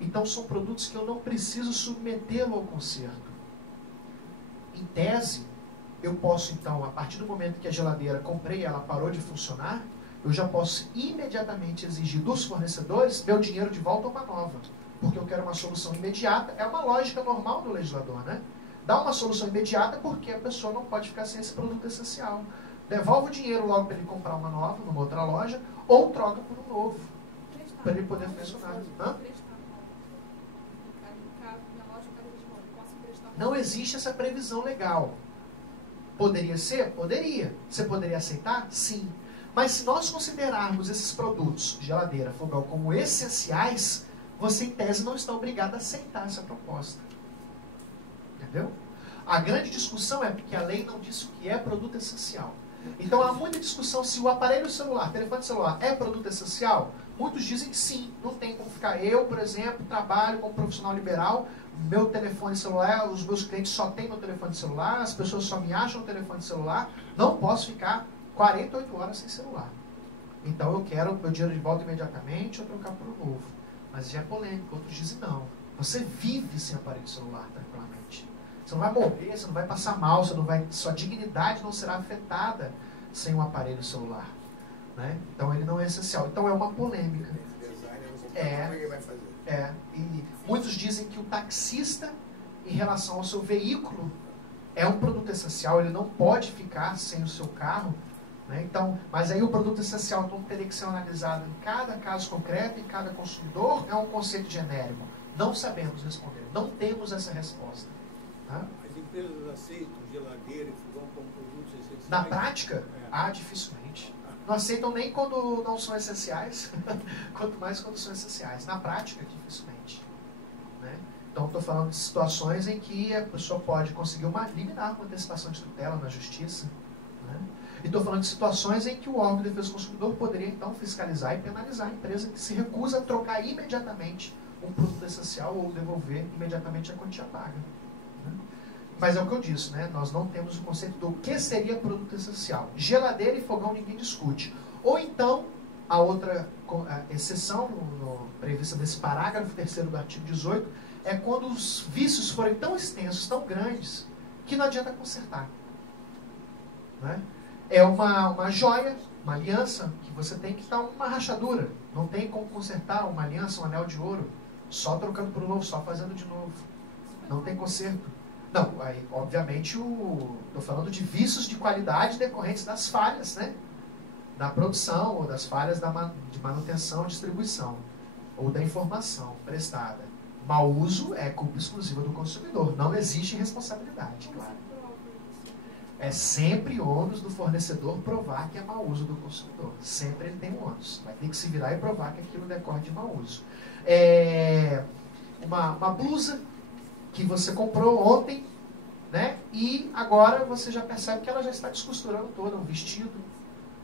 Então, são produtos que eu não preciso submetê-lo ao conserto. Em tese, eu posso, então, a partir do momento que a geladeira, comprei, ela parou de funcionar, eu já posso imediatamente exigir dos fornecedores meu dinheiro de volta a uma nova. Porque eu quero uma solução imediata. É uma lógica normal do legislador, né? dá uma solução imediata porque a pessoa não pode ficar sem esse produto essencial. Devolve o dinheiro logo para ele comprar uma nova, numa outra loja, ou troca por um novo, para ele poder funcionar. Hã? Não existe essa previsão legal. Poderia ser? Poderia. Você poderia aceitar? Sim. Mas se nós considerarmos esses produtos, geladeira, fogão, como essenciais, você em tese não está obrigado a aceitar essa proposta. Entendeu? A grande discussão é porque a lei não diz o que é produto essencial. Então há muita discussão se o aparelho celular, telefone celular, é produto essencial. Muitos dizem que sim, não tem como ficar. Eu, por exemplo, trabalho como profissional liberal, meu telefone celular, os meus clientes só têm meu telefone celular, as pessoas só me acham no telefone celular, não posso ficar 48 horas sem celular. Então eu quero meu dinheiro de volta imediatamente ou trocar por um novo. Mas já é polêmico, outros dizem não. Você vive sem aparelho celular tranquilamente. Você não vai morrer, você não vai passar mal, sua dignidade não será afetada sem um aparelho celular. Né? Então ele não é essencial. Então é uma polêmica. E muitos dizem que o taxista, em relação ao seu veículo, é um produto essencial, ele não pode ficar sem o seu carro. Né? Então, mas aí o produto essencial então, teria que ser analisado em cada caso concreto, em cada consumidor, é um conceito genérico. Não sabemos responder, não temos essa resposta. Tá? As empresas aceitam geladeira e fogão como produtos essenciais? Na prática? Dificilmente. Não aceitam nem quando não são essenciais, quanto mais quando são essenciais. Na prática, dificilmente. Né? Então, estou falando de situações em que a pessoa pode conseguir uma liminar com antecipação de tutela na justiça. Né? E estou falando de situações em que o órgão de defesa do consumidor poderia, então, fiscalizar e penalizar a empresa que se recusa a trocar imediatamente um produto essencial ou devolver imediatamente a quantia paga. Né? Mas é o que eu disse, né? Nós não temos o conceito do que seria produto essencial. Geladeira e fogão ninguém discute. Ou então, a outra exceção prevista nesse parágrafo 3º do artigo 18 é quando os vícios forem tão extensos, tão grandes, que não adianta consertar. Né? É uma joia, uma aliança, que você tem que dar uma rachadura. Não tem como consertar uma aliança, um anel de ouro, só trocando por um novo, só fazendo de novo. Não tem conserto. Não, aí, obviamente, estou falando de vícios de qualidade decorrentes das falhas, né? Da produção ou das falhas de manutenção, distribuição ou da informação prestada. Mau uso é culpa exclusiva do consumidor. Não existe responsabilidade, claro. É sempre ônus do fornecedor provar que é mau uso do consumidor. Sempre ele tem um ônus. Vai ter que se virar e provar que aquilo decorre de mau uso. Uma blusa que você comprou ontem, né? E agora você já percebe que ela já está descosturando toda, um vestido,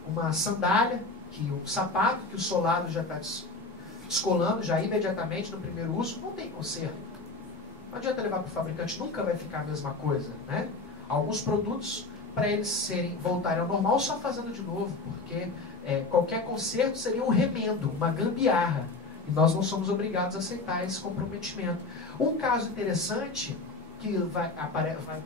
uma sandália, um sapato que o solado já está descolando já imediatamente no primeiro uso, não tem conserto. Não adianta levar para o fabricante, nunca vai ficar a mesma coisa, né? Alguns produtos, para eles voltarem ao normal, só fazendo de novo, porque qualquer conserto seria um remendo, uma gambiarra. E nós não somos obrigados a aceitar esse comprometimento. Um caso interessante, que vai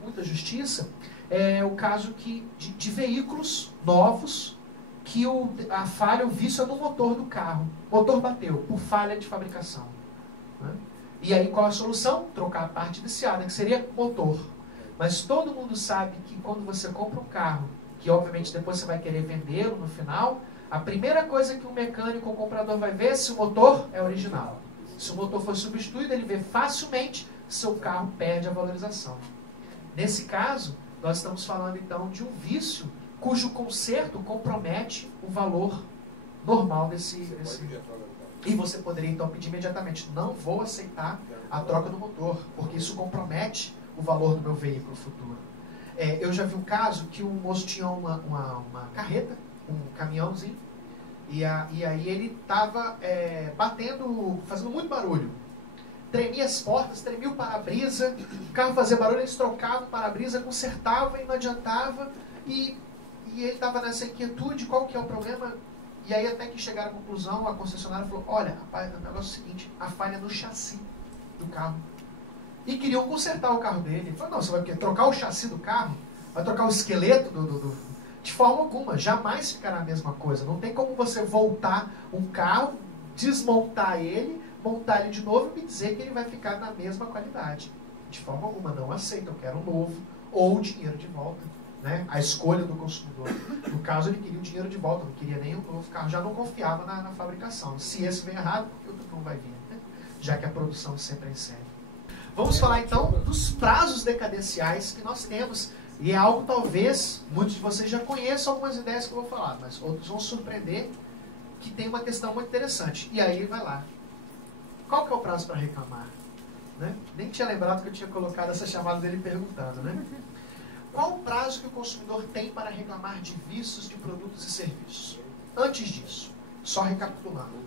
muita justiça, é o caso de veículos novos, que a falha, o vício é no motor do carro. O motor bateu, por falha de fabricação. Né? E aí qual a solução? Trocar a parte viciada, que seria motor. Mas todo mundo sabe que quando você compra um carro, que obviamente depois você vai querer vendê-lo no final, a primeira coisa que o mecânico ou o comprador vai ver é se o motor é original. Se o motor for substituído, ele vê facilmente se seu carro perde a valorização. Nesse caso, nós estamos falando então de um vício cujo conserto compromete o valor normal desse. E você poderia então pedir imediatamente: não vou aceitar a troca do motor, porque isso compromete o valor do meu veículo futuro. Eu já vi um caso que o moço tinha uma carreta, um caminhãozinho, e aí ele estava batendo, fazendo muito barulho. Tremia as portas, tremia o para-brisa, o carro fazia barulho, eles trocavam o para-brisa, consertavam e não adiantava, e ele estava nessa inquietude, qual que é o problema? E aí até que chegaram à conclusão, a concessionária falou: olha, rapaz, o negócio é o seguinte, a falha é no chassi do carro. E queriam consertar o carro dele. Ele falou: não, você vai trocar o chassi do carro? Vai trocar o esqueleto De forma alguma, jamais ficará a mesma coisa. Não tem como você voltar um carro, desmontar ele, montar ele de novo e me dizer que ele vai ficar na mesma qualidade. De forma alguma, não aceito, eu quero um novo, ou o dinheiro de volta. Né? A escolha do consumidor. No caso, ele queria o dinheiro de volta, não queria nem o novo carro, já não confiava na fabricação. Se esse vem errado, o outro não vai vir, né? Já que a produção sempre é em série. Vamos falar então dos prazos decadenciais que nós temos. E é algo talvez, muitos de vocês já conheçam algumas ideias que eu vou falar, mas outros vão surpreender que tem uma questão muito interessante. E aí vai lá. Qual que é o prazo para reclamar? Né? Nem tinha lembrado que eu tinha colocado essa chamada dele perguntando, né? Qual o prazo que o consumidor tem para reclamar de vícios de produtos e serviços? Antes disso, só recapitulando,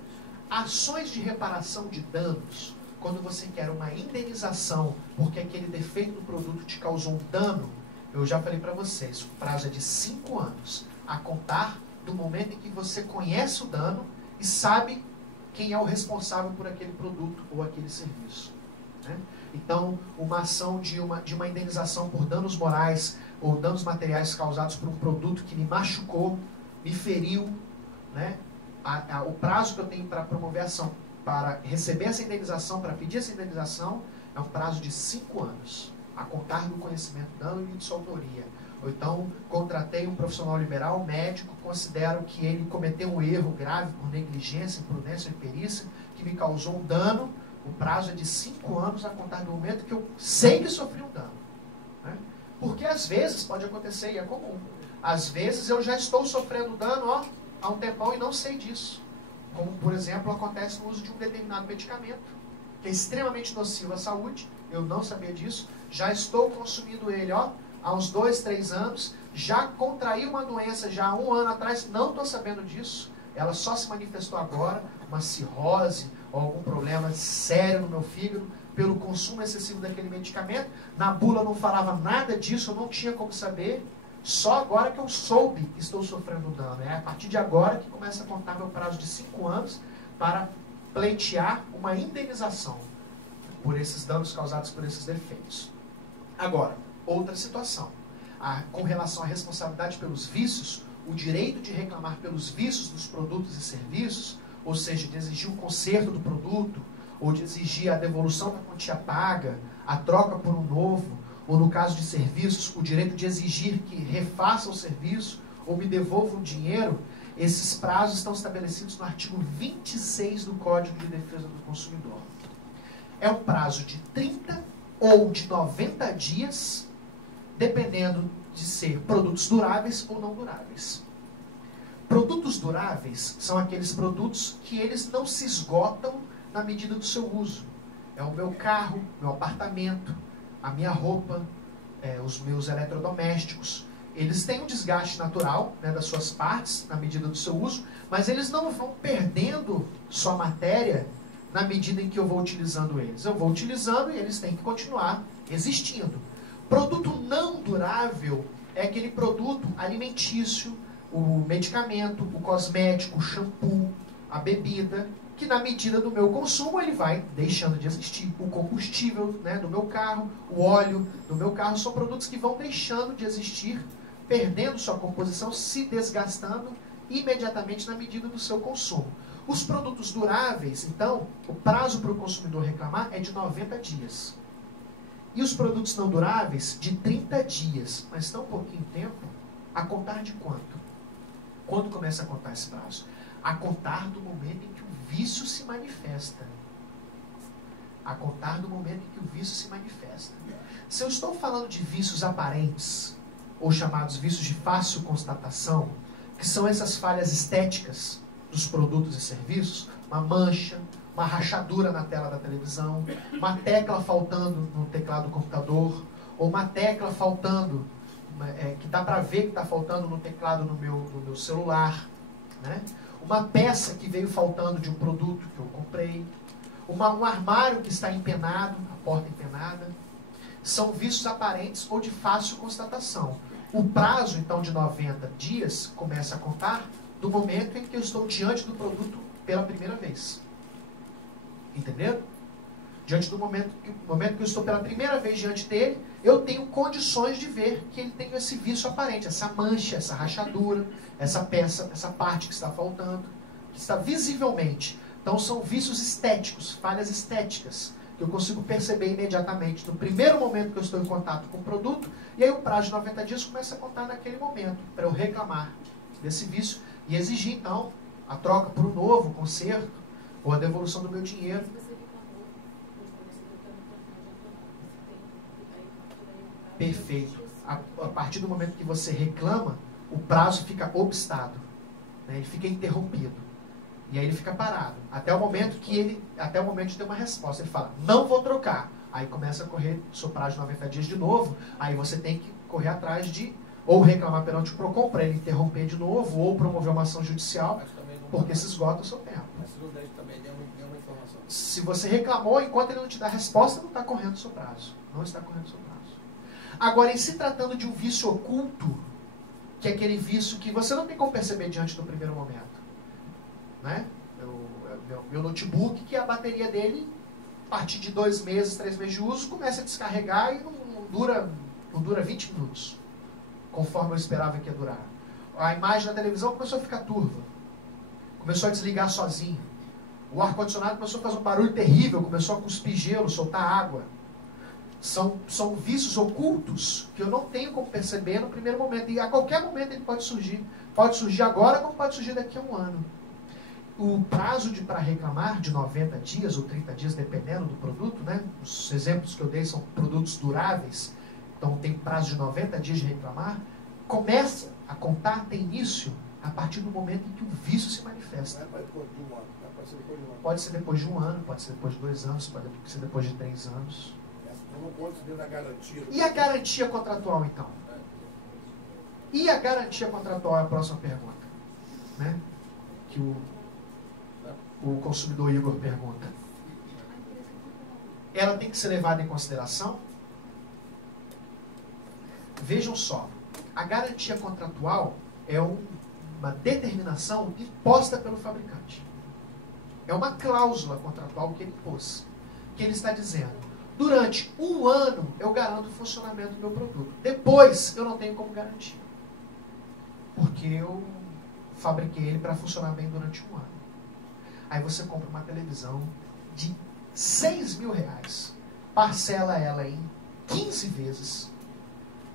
ações de reparação de danos, quando você quer uma indenização porque aquele defeito do produto te causou um dano, eu já falei para vocês, o prazo é de 5 anos, a contar do momento em que você conhece o dano e sabe quem é o responsável por aquele produto ou aquele serviço. Né? Então, uma ação de uma indenização por danos morais ou danos materiais causados por um produto que me machucou, me feriu, né? O prazo que eu tenho para promover a ação, para receber essa indenização, para pedir essa indenização, é um prazo de 5 anos, a contar do conhecimento do dano e de sua autoria. Ou então, contratei um profissional liberal, médico, considero que ele cometeu um erro grave por negligência, imprudência ou imperícia, que me causou um dano. O prazo é de 5 anos a contar do momento que eu sei que sofri um dano. Né? Porque às vezes pode acontecer, e é comum. Às vezes eu já estou sofrendo dano há um tempão e não sei disso. Como, por exemplo, acontece no uso de um determinado medicamento, que é extremamente nocivo à saúde, eu não sabia disso, já estou consumindo ele há uns 2, 3 anos, já contraí uma doença já há 1 ano atrás, não estou sabendo disso, ela só se manifestou agora, uma cirrose ou algum problema sério no meu fígado, pelo consumo excessivo daquele medicamento. Na bula não falava nada disso, eu não tinha como saber, só agora que eu soube que estou sofrendo dano. É a partir de agora que começa a contar meu prazo de 5 anos para pleitear uma indenização por esses danos causados por esses defeitos. Agora, outra situação. Com relação à responsabilidade pelos vícios, o direito de reclamar pelos vícios dos produtos e serviços, ou seja, de exigir o conserto do produto, ou de exigir a devolução da quantia paga, a troca por um novo, ou no caso de serviços, o direito de exigir que refaça o serviço ou me devolva o dinheiro, esses prazos estão estabelecidos no artigo 26 do Código de Defesa do Consumidor. É um prazo de 30 ou de 90 dias, dependendo de ser produtos duráveis ou não duráveis. Produtos duráveis são aqueles produtos que eles não se esgotam na medida do seu uso. É o meu carro, meu apartamento, a minha roupa, os meus eletrodomésticos. Eles têm um desgaste natural, né, das suas partes na medida do seu uso, mas eles não vão perdendo sua matéria na medida em que eu vou utilizando eles. Eu vou utilizando e eles têm que continuar existindo. Produto não durável é aquele produto alimentício, o medicamento, o cosmético, o shampoo, a bebida, que na medida do meu consumo ele vai deixando de existir. O combustível, né, do meu carro, o óleo do meu carro, são produtos que vão deixando de existir, perdendo sua composição, se desgastando imediatamente na medida do seu consumo. Os produtos duráveis, então, o prazo para o consumidor reclamar é de 90 dias. E os produtos não duráveis, de 30 dias. Mas tão pouquinho tempo, a contar de quanto? Quando começa a contar esse prazo? A contar do momento em que o vício se manifesta. A contar do momento em que o vício se manifesta. Se eu estou falando de vícios aparentes, ou chamados vícios de fácil constatação, que são essas falhas estéticas dos produtos e serviços, uma mancha, uma rachadura na tela da televisão, uma tecla faltando no teclado do computador, ou uma tecla faltando, que dá para ver que está faltando no teclado no meu celular, né? Uma peça que veio faltando de um produto que eu comprei, um armário que está empenado, a porta empenada, são vícios aparentes ou de fácil constatação. O prazo, então, de 90 dias começa a contar do momento em que eu estou diante do produto pela primeira vez. Entenderam? Diante do momento que eu estou pela primeira vez diante dele, eu tenho condições de ver que ele tem esse vício aparente, essa mancha, essa rachadura, essa peça, essa parte que está faltando, que está visivelmente. Então são vícios estéticos, falhas estéticas, que que eu consigo perceber imediatamente, no primeiro momento que eu estou em contato com o produto, e aí o prazo de 90 dias começa a contar naquele momento, para eu reclamar desse vício e exigir, então, a troca por um novo, o conserto, ou a devolução do meu dinheiro. Perfeito. A partir do momento que você reclama, o prazo fica obstado, né? Ele fica interrompido. E aí ele fica parado. Até o momento de ter uma resposta. Ele fala, não vou trocar. Aí começa a correr o seu prazo de 90 dias de novo. Aí você tem que correr atrás de ou reclamar perante o PROCON para ele interromper de novo, ou promover uma ação judicial, porque se esgota o seu tempo. Mas não deve também nenhuma informação. Se você reclamou, enquanto ele não te dá resposta, não está correndo o seu prazo. Não está correndo o seu prazo. Agora, em se tratando de um vício oculto, que é aquele vício que você não tem como perceber diante do primeiro momento, né? Meu notebook, que a bateria dele, a partir de 2 meses, 3 meses de uso, começa a descarregar e não dura 20 minutos, conforme eu esperava que ia durar. A imagem da televisão começou a ficar turva, começou a desligar sozinho. O ar-condicionado começou a fazer um barulho terrível, começou a cuspir gelo, soltar água. São vícios ocultos que eu não tenho como perceber no primeiro momento. E a qualquer momento ele pode surgir. Pode surgir agora, como pode surgir daqui a um ano. O prazo para reclamar, de 90 dias ou 30 dias, dependendo do produto, né? Os exemplos que eu dei são produtos duráveis, então tem prazo de 90 dias de reclamar. Começa a contar, tem início, a partir do momento em que o vício se manifesta. Pode ser depois de um ano, pode ser depois de 2 anos, pode ser depois de 3 anos. Não pode ser da garantia. E a garantia contratual, então? E a garantia contratual é a próxima pergunta, né? Que o consumidor Igor pergunta. Ela tem que ser levada em consideração? Vejam só, a garantia contratual é uma determinação imposta pelo fabricante. É uma cláusula contratual que ele impôs, que ele está dizendo: durante 1 ano eu garanto o funcionamento do meu produto. Depois eu não tenho como garantir, porque eu fabriquei ele para funcionar bem durante 1 ano. Aí você compra uma televisão de R$6.000, parcela ela em 15 vezes.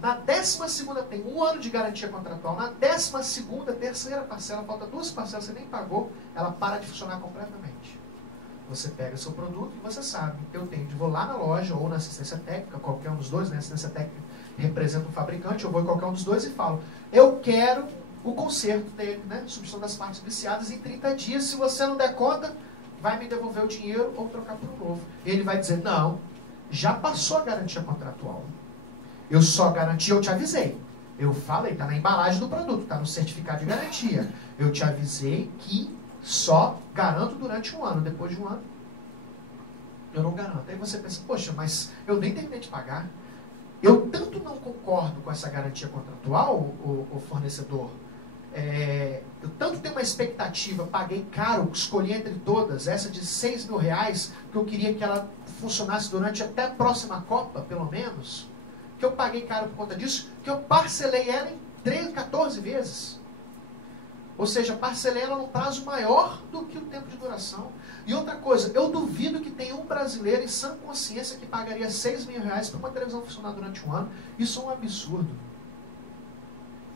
Na 12ª tem 1 ano de garantia contratual. Na 12ª, terceira parcela, falta 2 parcelas, você nem pagou, ela para de funcionar completamente. Você pega seu produto e você sabe, vou lá na loja ou na assistência técnica, qualquer um dos dois, né? Assistência técnica representa o fabricante, eu vou em qualquer um dos dois e falo, eu quero o conserto dele, né? Substituição das partes viciadas em 30 dias. Se você não der conta, vai me devolver o dinheiro ou trocar por um novo. Ele vai dizer, não, já passou a garantia contratual. Eu só garanti, eu te avisei. Eu falei, está na embalagem do produto, está no certificado de garantia. Eu te avisei que só garanto durante 1 ano. Depois de 1 ano, eu não garanto. Aí você pensa, poxa, mas eu nem terminei de pagar. Eu tanto não concordo com essa garantia contratual, o fornecedor, eu tanto tenho uma expectativa, paguei caro, escolhi entre todas, essa de R$6.000, que eu queria que ela funcionasse durante até a próxima Copa, pelo menos, que eu paguei caro por conta disso, que eu parcelei ela em 14 vezes. Ou seja, parcelei ela num prazo maior do que o tempo de duração. E outra coisa, eu duvido que tenha um brasileiro em sã consciência que pagaria R$6.000 para uma televisão funcionar durante 1 ano. Isso é um absurdo.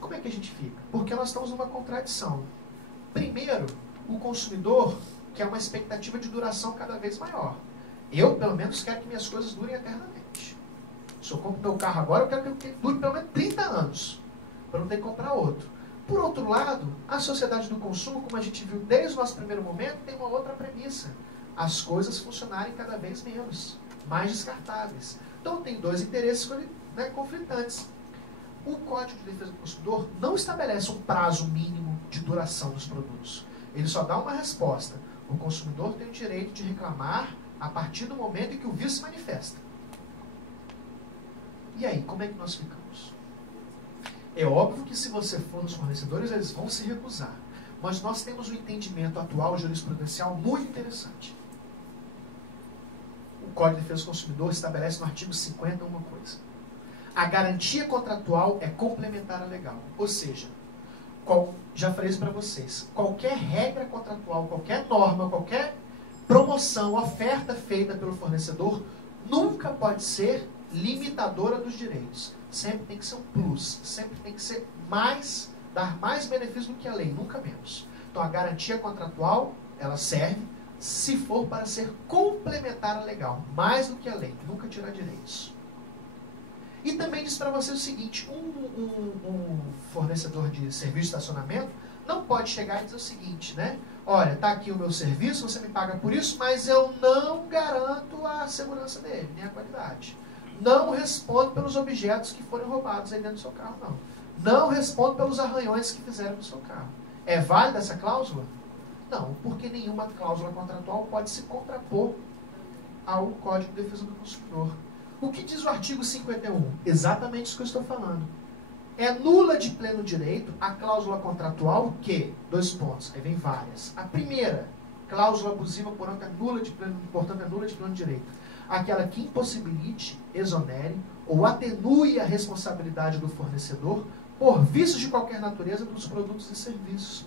Como é que a gente fica? Porque nós estamos numa contradição. Primeiro, o consumidor quer uma expectativa de duração cada vez maior. Eu, pelo menos, quero que minhas coisas durem eternamente. Se eu compro meu carro agora, eu quero que ele dure pelo menos 30 anos, para não ter que comprar outro. Por outro lado, a sociedade do consumo, como a gente viu desde o nosso primeiro momento, tem uma outra premissa. As coisas funcionarem cada vez menos, mais descartáveis. Então tem 2 interesses, né, conflitantes. O Código de Defesa do Consumidor não estabelece um prazo mínimo de duração dos produtos. Ele só dá uma resposta. O consumidor tem o direito de reclamar a partir do momento em que o vício se manifesta. E aí, como é que nós ficamos? É óbvio que se você for nos fornecedores, eles vão se recusar. Mas nós temos um entendimento atual jurisprudencial muito interessante. O Código de Defesa do Consumidor estabelece no artigo 50 uma coisa. A garantia contratual é complementar à legal. Ou seja, já falei isso para vocês, qualquer regra contratual, qualquer norma, qualquer promoção, oferta feita pelo fornecedor nunca pode ser limitadora dos direitos. Sempre tem que ser um plus, sempre tem que ser mais, dar mais benefício do que a lei, nunca menos. Então a garantia contratual, ela serve se for para ser complementar a legal, mais do que a lei, nunca tirar direitos. E também diz para você o seguinte, um fornecedor de serviço de estacionamento não pode chegar e dizer o seguinte, né? Olha, está aqui o meu serviço, você me paga por isso, mas eu não garanto a segurança dele, nem a qualidade. Não respondo pelos objetos que forem roubados aí dentro do seu carro, não. Não respondo pelos arranhões que fizeram no seu carro. É válida essa cláusula? Não, porque nenhuma cláusula contratual pode se contrapor ao Código de Defesa do Consumidor. O que diz o artigo 51? Exatamente isso que eu estou falando. É nula de pleno direito a cláusula contratual que, dois pontos, aí vem várias. A primeira, cláusula abusiva, portanto é nula de pleno direito. Aquela que impossibilite, exonere ou atenue a responsabilidade do fornecedor por vícios de qualquer natureza dos produtos e serviços.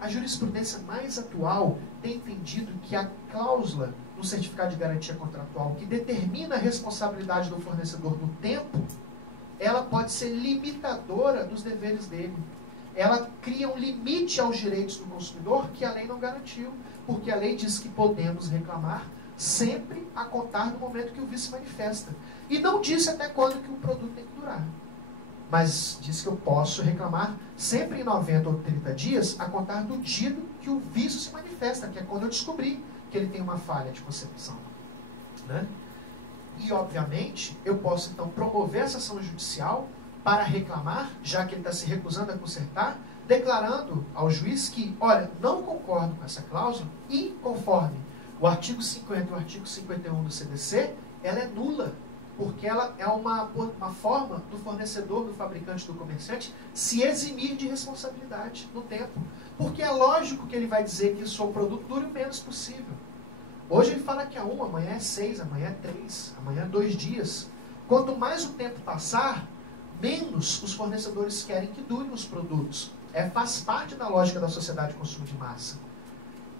A jurisprudência mais atual tem entendido que a cláusula no certificado de garantia contratual que determina a responsabilidade do fornecedor no tempo, ela pode ser limitadora dos deveres dele. Ela cria um limite aos direitos do consumidor que a lei não garantiu, porque a lei diz que podemos reclamar sempre a contar do momento que o vício se manifesta. E não disse até quando que o produto tem que durar. Mas diz que eu posso reclamar sempre em 90 ou 30 dias a contar do dia que o vício se manifesta, que é quando eu descobri que ele tem uma falha de concepção. Né? E, obviamente, eu posso, então, promover essa ação judicial para reclamar, já que ele está se recusando a consertar, declarando ao juiz que, olha, não concordo com essa cláusula e, conforme o artigo 50 e o artigo 51 do CDC, ela é nula, porque ela é uma forma do fornecedor, do fabricante, do comerciante, se eximir de responsabilidade no tempo. Porque é lógico que ele vai dizer que o seu produto dure o menos possível. Hoje ele fala que é 1, amanhã é 6, amanhã é 3, amanhã é 2 dias. Quanto mais o tempo passar, menos os fornecedores querem que durem os produtos. Faz parte da lógica da sociedade de consumo de massa.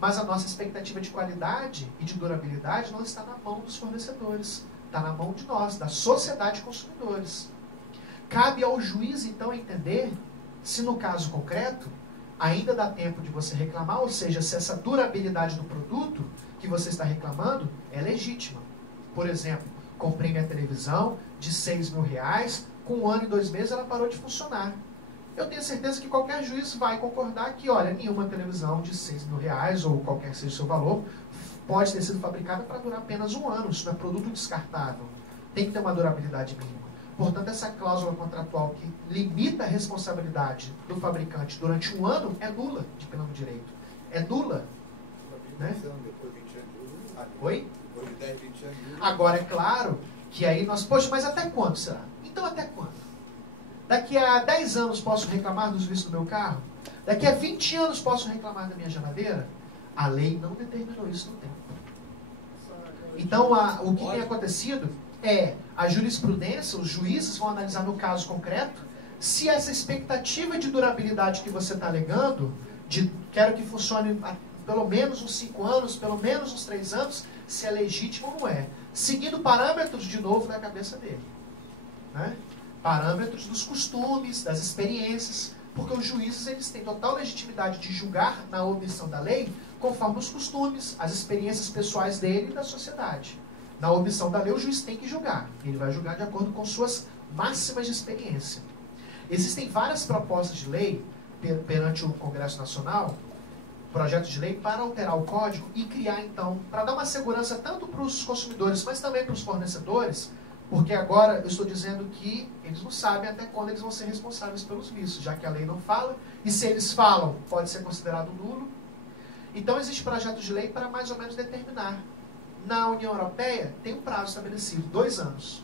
Mas a nossa expectativa de qualidade e de durabilidade não está na mão dos fornecedores. Está na mão de nós, da sociedade de consumidores. Cabe ao juiz, então, entender se no caso concreto ainda dá tempo de você reclamar, ou seja, se essa durabilidade do produto que você está reclamando é legítima. Por exemplo, comprei minha televisão de R$6.000, com 1 ano e 2 meses ela parou de funcionar. Eu tenho certeza que qualquer juiz vai concordar que, olha, nenhuma televisão de R$6.000 ou qualquer seja o seu valor pode ter sido fabricada para durar apenas 1 ano. Isso não é produto descartável. Tem que ter uma durabilidade mínima. Portanto, essa cláusula contratual que limita a responsabilidade do fabricante durante 1 ano é nula de pleno direito. É nula. Né? Depois de 20 anos de uso. Oi? Depois de 10, 20 anos de uso. Agora, é claro que aí nós... Poxa, mas até quando será? Então, até quando? Daqui a 10 anos posso reclamar dos vícios do meu carro? Daqui a 20 anos posso reclamar da minha geladeira? A lei não determinou isso no tempo. Então, o que tem acontecido é a jurisprudência, os juízes vão analisar no caso concreto se essa expectativa de durabilidade que você está alegando, de quero que funcione pelo menos uns 5 anos, pelo menos uns 3 anos, se é legítimo ou não é. Seguindo parâmetros, de novo, da cabeça dele. Né? Parâmetros dos costumes, das experiências, porque os juízes eles têm total legitimidade de julgar na omissão da lei conforme os costumes, as experiências pessoais dele e da sociedade. Na omissão da lei, o juiz tem que julgar. Ele vai julgar de acordo com suas máximas de experiência. Existem várias propostas de lei perante o Congresso Nacional, projetos de lei para alterar o código e criar, então, para dar uma segurança tanto para os consumidores, mas também para os fornecedores, porque agora eu estou dizendo que eles não sabem até quando eles vão ser responsáveis pelos vícios, já que a lei não fala, e se eles falam, pode ser considerado nulo. Então, existe projeto de lei para mais ou menos determinar. Na União Europeia, tem um prazo estabelecido, 2 anos.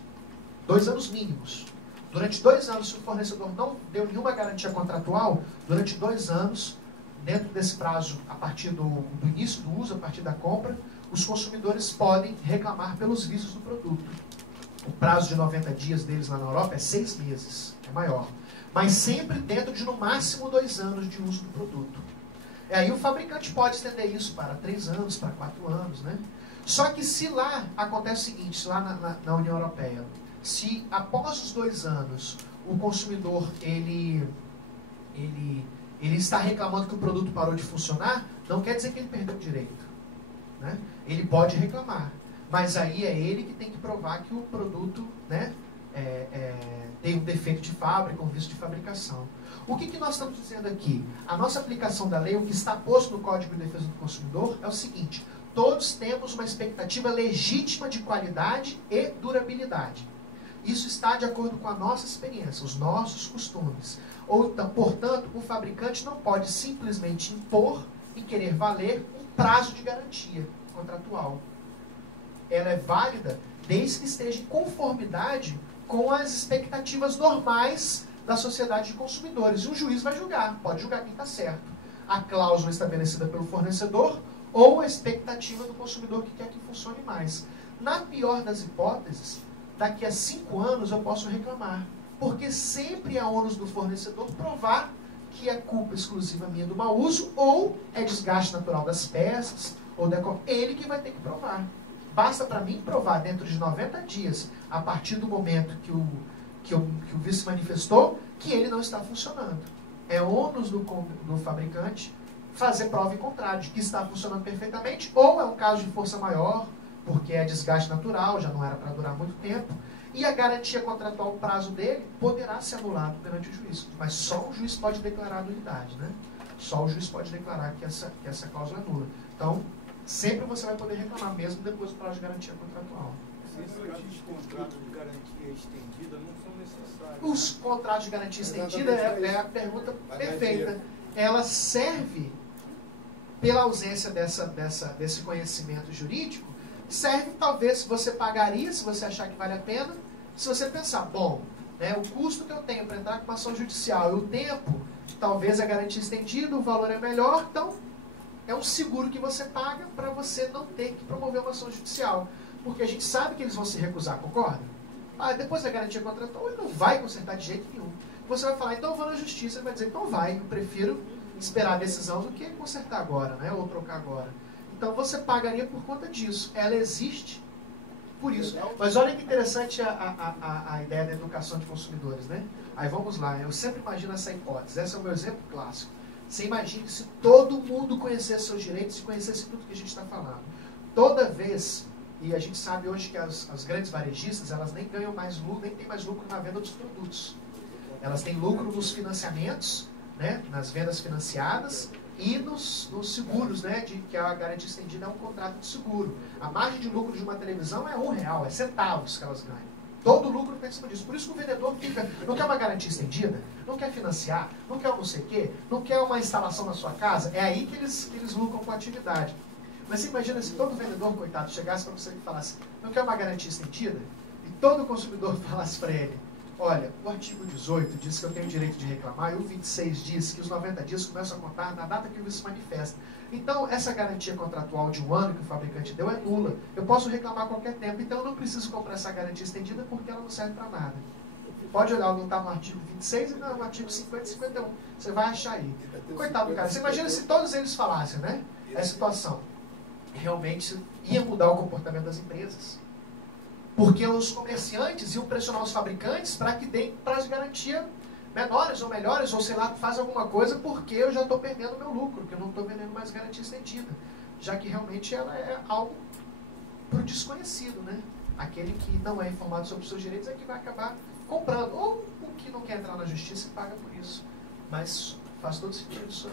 2 anos mínimos. Durante 2 anos, se o fornecedor não deu nenhuma garantia contratual, durante 2 anos, dentro desse prazo, a partir do início do uso, a partir da compra, os consumidores podem reclamar pelos vícios do produto. O prazo de 90 dias deles lá na Europa é 6 meses, é maior. Mas sempre dentro de no máximo 2 anos de uso do produto. E aí o fabricante pode estender isso para 3 anos, para 4 anos, né? Só que se lá acontece o seguinte, se lá na União Europeia, se após os 2 anos o consumidor ele está reclamando que o produto parou de funcionar, não quer dizer que ele perdeu o direito, né? Ele pode reclamar, mas aí é ele que tem que provar que o produto, né, tem um defeito de fábrica, um vício de fabricação. O que nós estamos dizendo aqui? A nossa aplicação da lei, o que está posto no Código de Defesa do Consumidor, é o seguinte: todos temos uma expectativa legítima de qualidade e durabilidade. Isso está de acordo com a nossa experiência, os nossos costumes. Portanto, o fabricante não pode simplesmente impor e querer valer um prazo de garantia contratual. Ela é válida desde que esteja em conformidade com as expectativas normais da sociedade de consumidores. E o juiz vai julgar, pode julgar quem está certo. A cláusula estabelecida pelo fornecedor ou a expectativa do consumidor que quer que funcione mais. Na pior das hipóteses, daqui a 5 anos eu posso reclamar, porque sempre é ônus do fornecedor provar que é culpa exclusiva minha do mau uso ou é desgaste natural das peças, ou ele que vai ter que provar. Basta para mim provar dentro de 90 dias, a partir do momento que o vício se manifestou, que ele não está funcionando. É ônus do fabricante fazer prova em contrário, de que está funcionando perfeitamente, ou é um caso de força maior, porque é desgaste natural, já não era para durar muito tempo, e a garantia contratual, o prazo dele, poderá ser anulado perante o juiz. Mas só o juiz pode declarar a nulidade, né? Só o juiz pode declarar que essa cláusula é nula. Então, sempre você vai poder reclamar, mesmo depois do prazo de garantia contratual. Se não existe contrato de garantia estendida, não são necessários. Os contratos de garantia estendida é a pergunta perfeita. Ela serve, pela ausência desse conhecimento jurídico, serve talvez se você pagaria, se você achar que vale a pena, se você pensar, bom, né, o custo que eu tenho para entrar com uma ação judicial e o tempo, talvez a garantia estendida, o valor é melhor, então é um seguro que você paga para você não ter que promover uma ação judicial. Porque a gente sabe que eles vão se recusar, concorda? Depois da garantia contratual, ele não vai consertar de jeito nenhum. Você vai falar, então eu vou na justiça, ele vai dizer, então vai, eu prefiro esperar a decisão do que consertar agora, né, ou trocar agora. Então você pagaria por conta disso. Ela existe por isso. Mas olha que interessante a ideia da educação de consumidores, né? Aí vamos lá, eu sempre imagino essa hipótese. Esse é o meu exemplo clássico. Você imagine se todo mundo conhecesse seus direitos e conhecesse tudo que a gente está falando. Toda vez, e a gente sabe hoje que as grandes varejistas, elas nem ganham mais lucro, nem tem mais lucro na venda dos produtos. Elas têm lucro nos financiamentos, né? Nas vendas financiadas, e nos seguros, né, de que a garantia estendida é um contrato de seguro. A margem de lucro de uma televisão é R$1, é centavos que elas ganham. Todo lucro está em cima disso. Por isso que o vendedor fica, não quer uma garantia estendida, não quer financiar, não quer um não sei o quê, não quer uma instalação na sua casa. É aí que eles lucram com a atividade. Mas você imagina se todo vendedor, coitado, chegasse para você e falasse, não quer uma garantia estendida? E todo consumidor falasse para ele, olha, o artigo 18 diz que eu tenho o direito de reclamar, e o 26 diz que os 90 dias começam a contar na data que o vício se manifesta. Então, essa garantia contratual de 1 ano que o fabricante deu é nula. Eu posso reclamar a qualquer tempo, então eu não preciso comprar essa garantia estendida porque ela não serve para nada. Pode olhar, não está no artigo 26 e no artigo 50 e 51. Você vai achar aí. Coitado do cara. Você imagina se todos eles falassem, né? A situação. Realmente ia mudar o comportamento das empresas. Porque os comerciantes iam pressionar os fabricantes para que deem prazo de garantia menores ou melhores, ou sei lá, faz alguma coisa porque eu já estou perdendo meu lucro, porque eu não estou vendendo mais garantia estendida. Já que realmente ela é algo para o desconhecido, né? Aquele que não é informado sobre os seus direitos é que vai acabar comprando. Ou o que não quer entrar na justiça paga por isso. Mas faz todo sentido isso.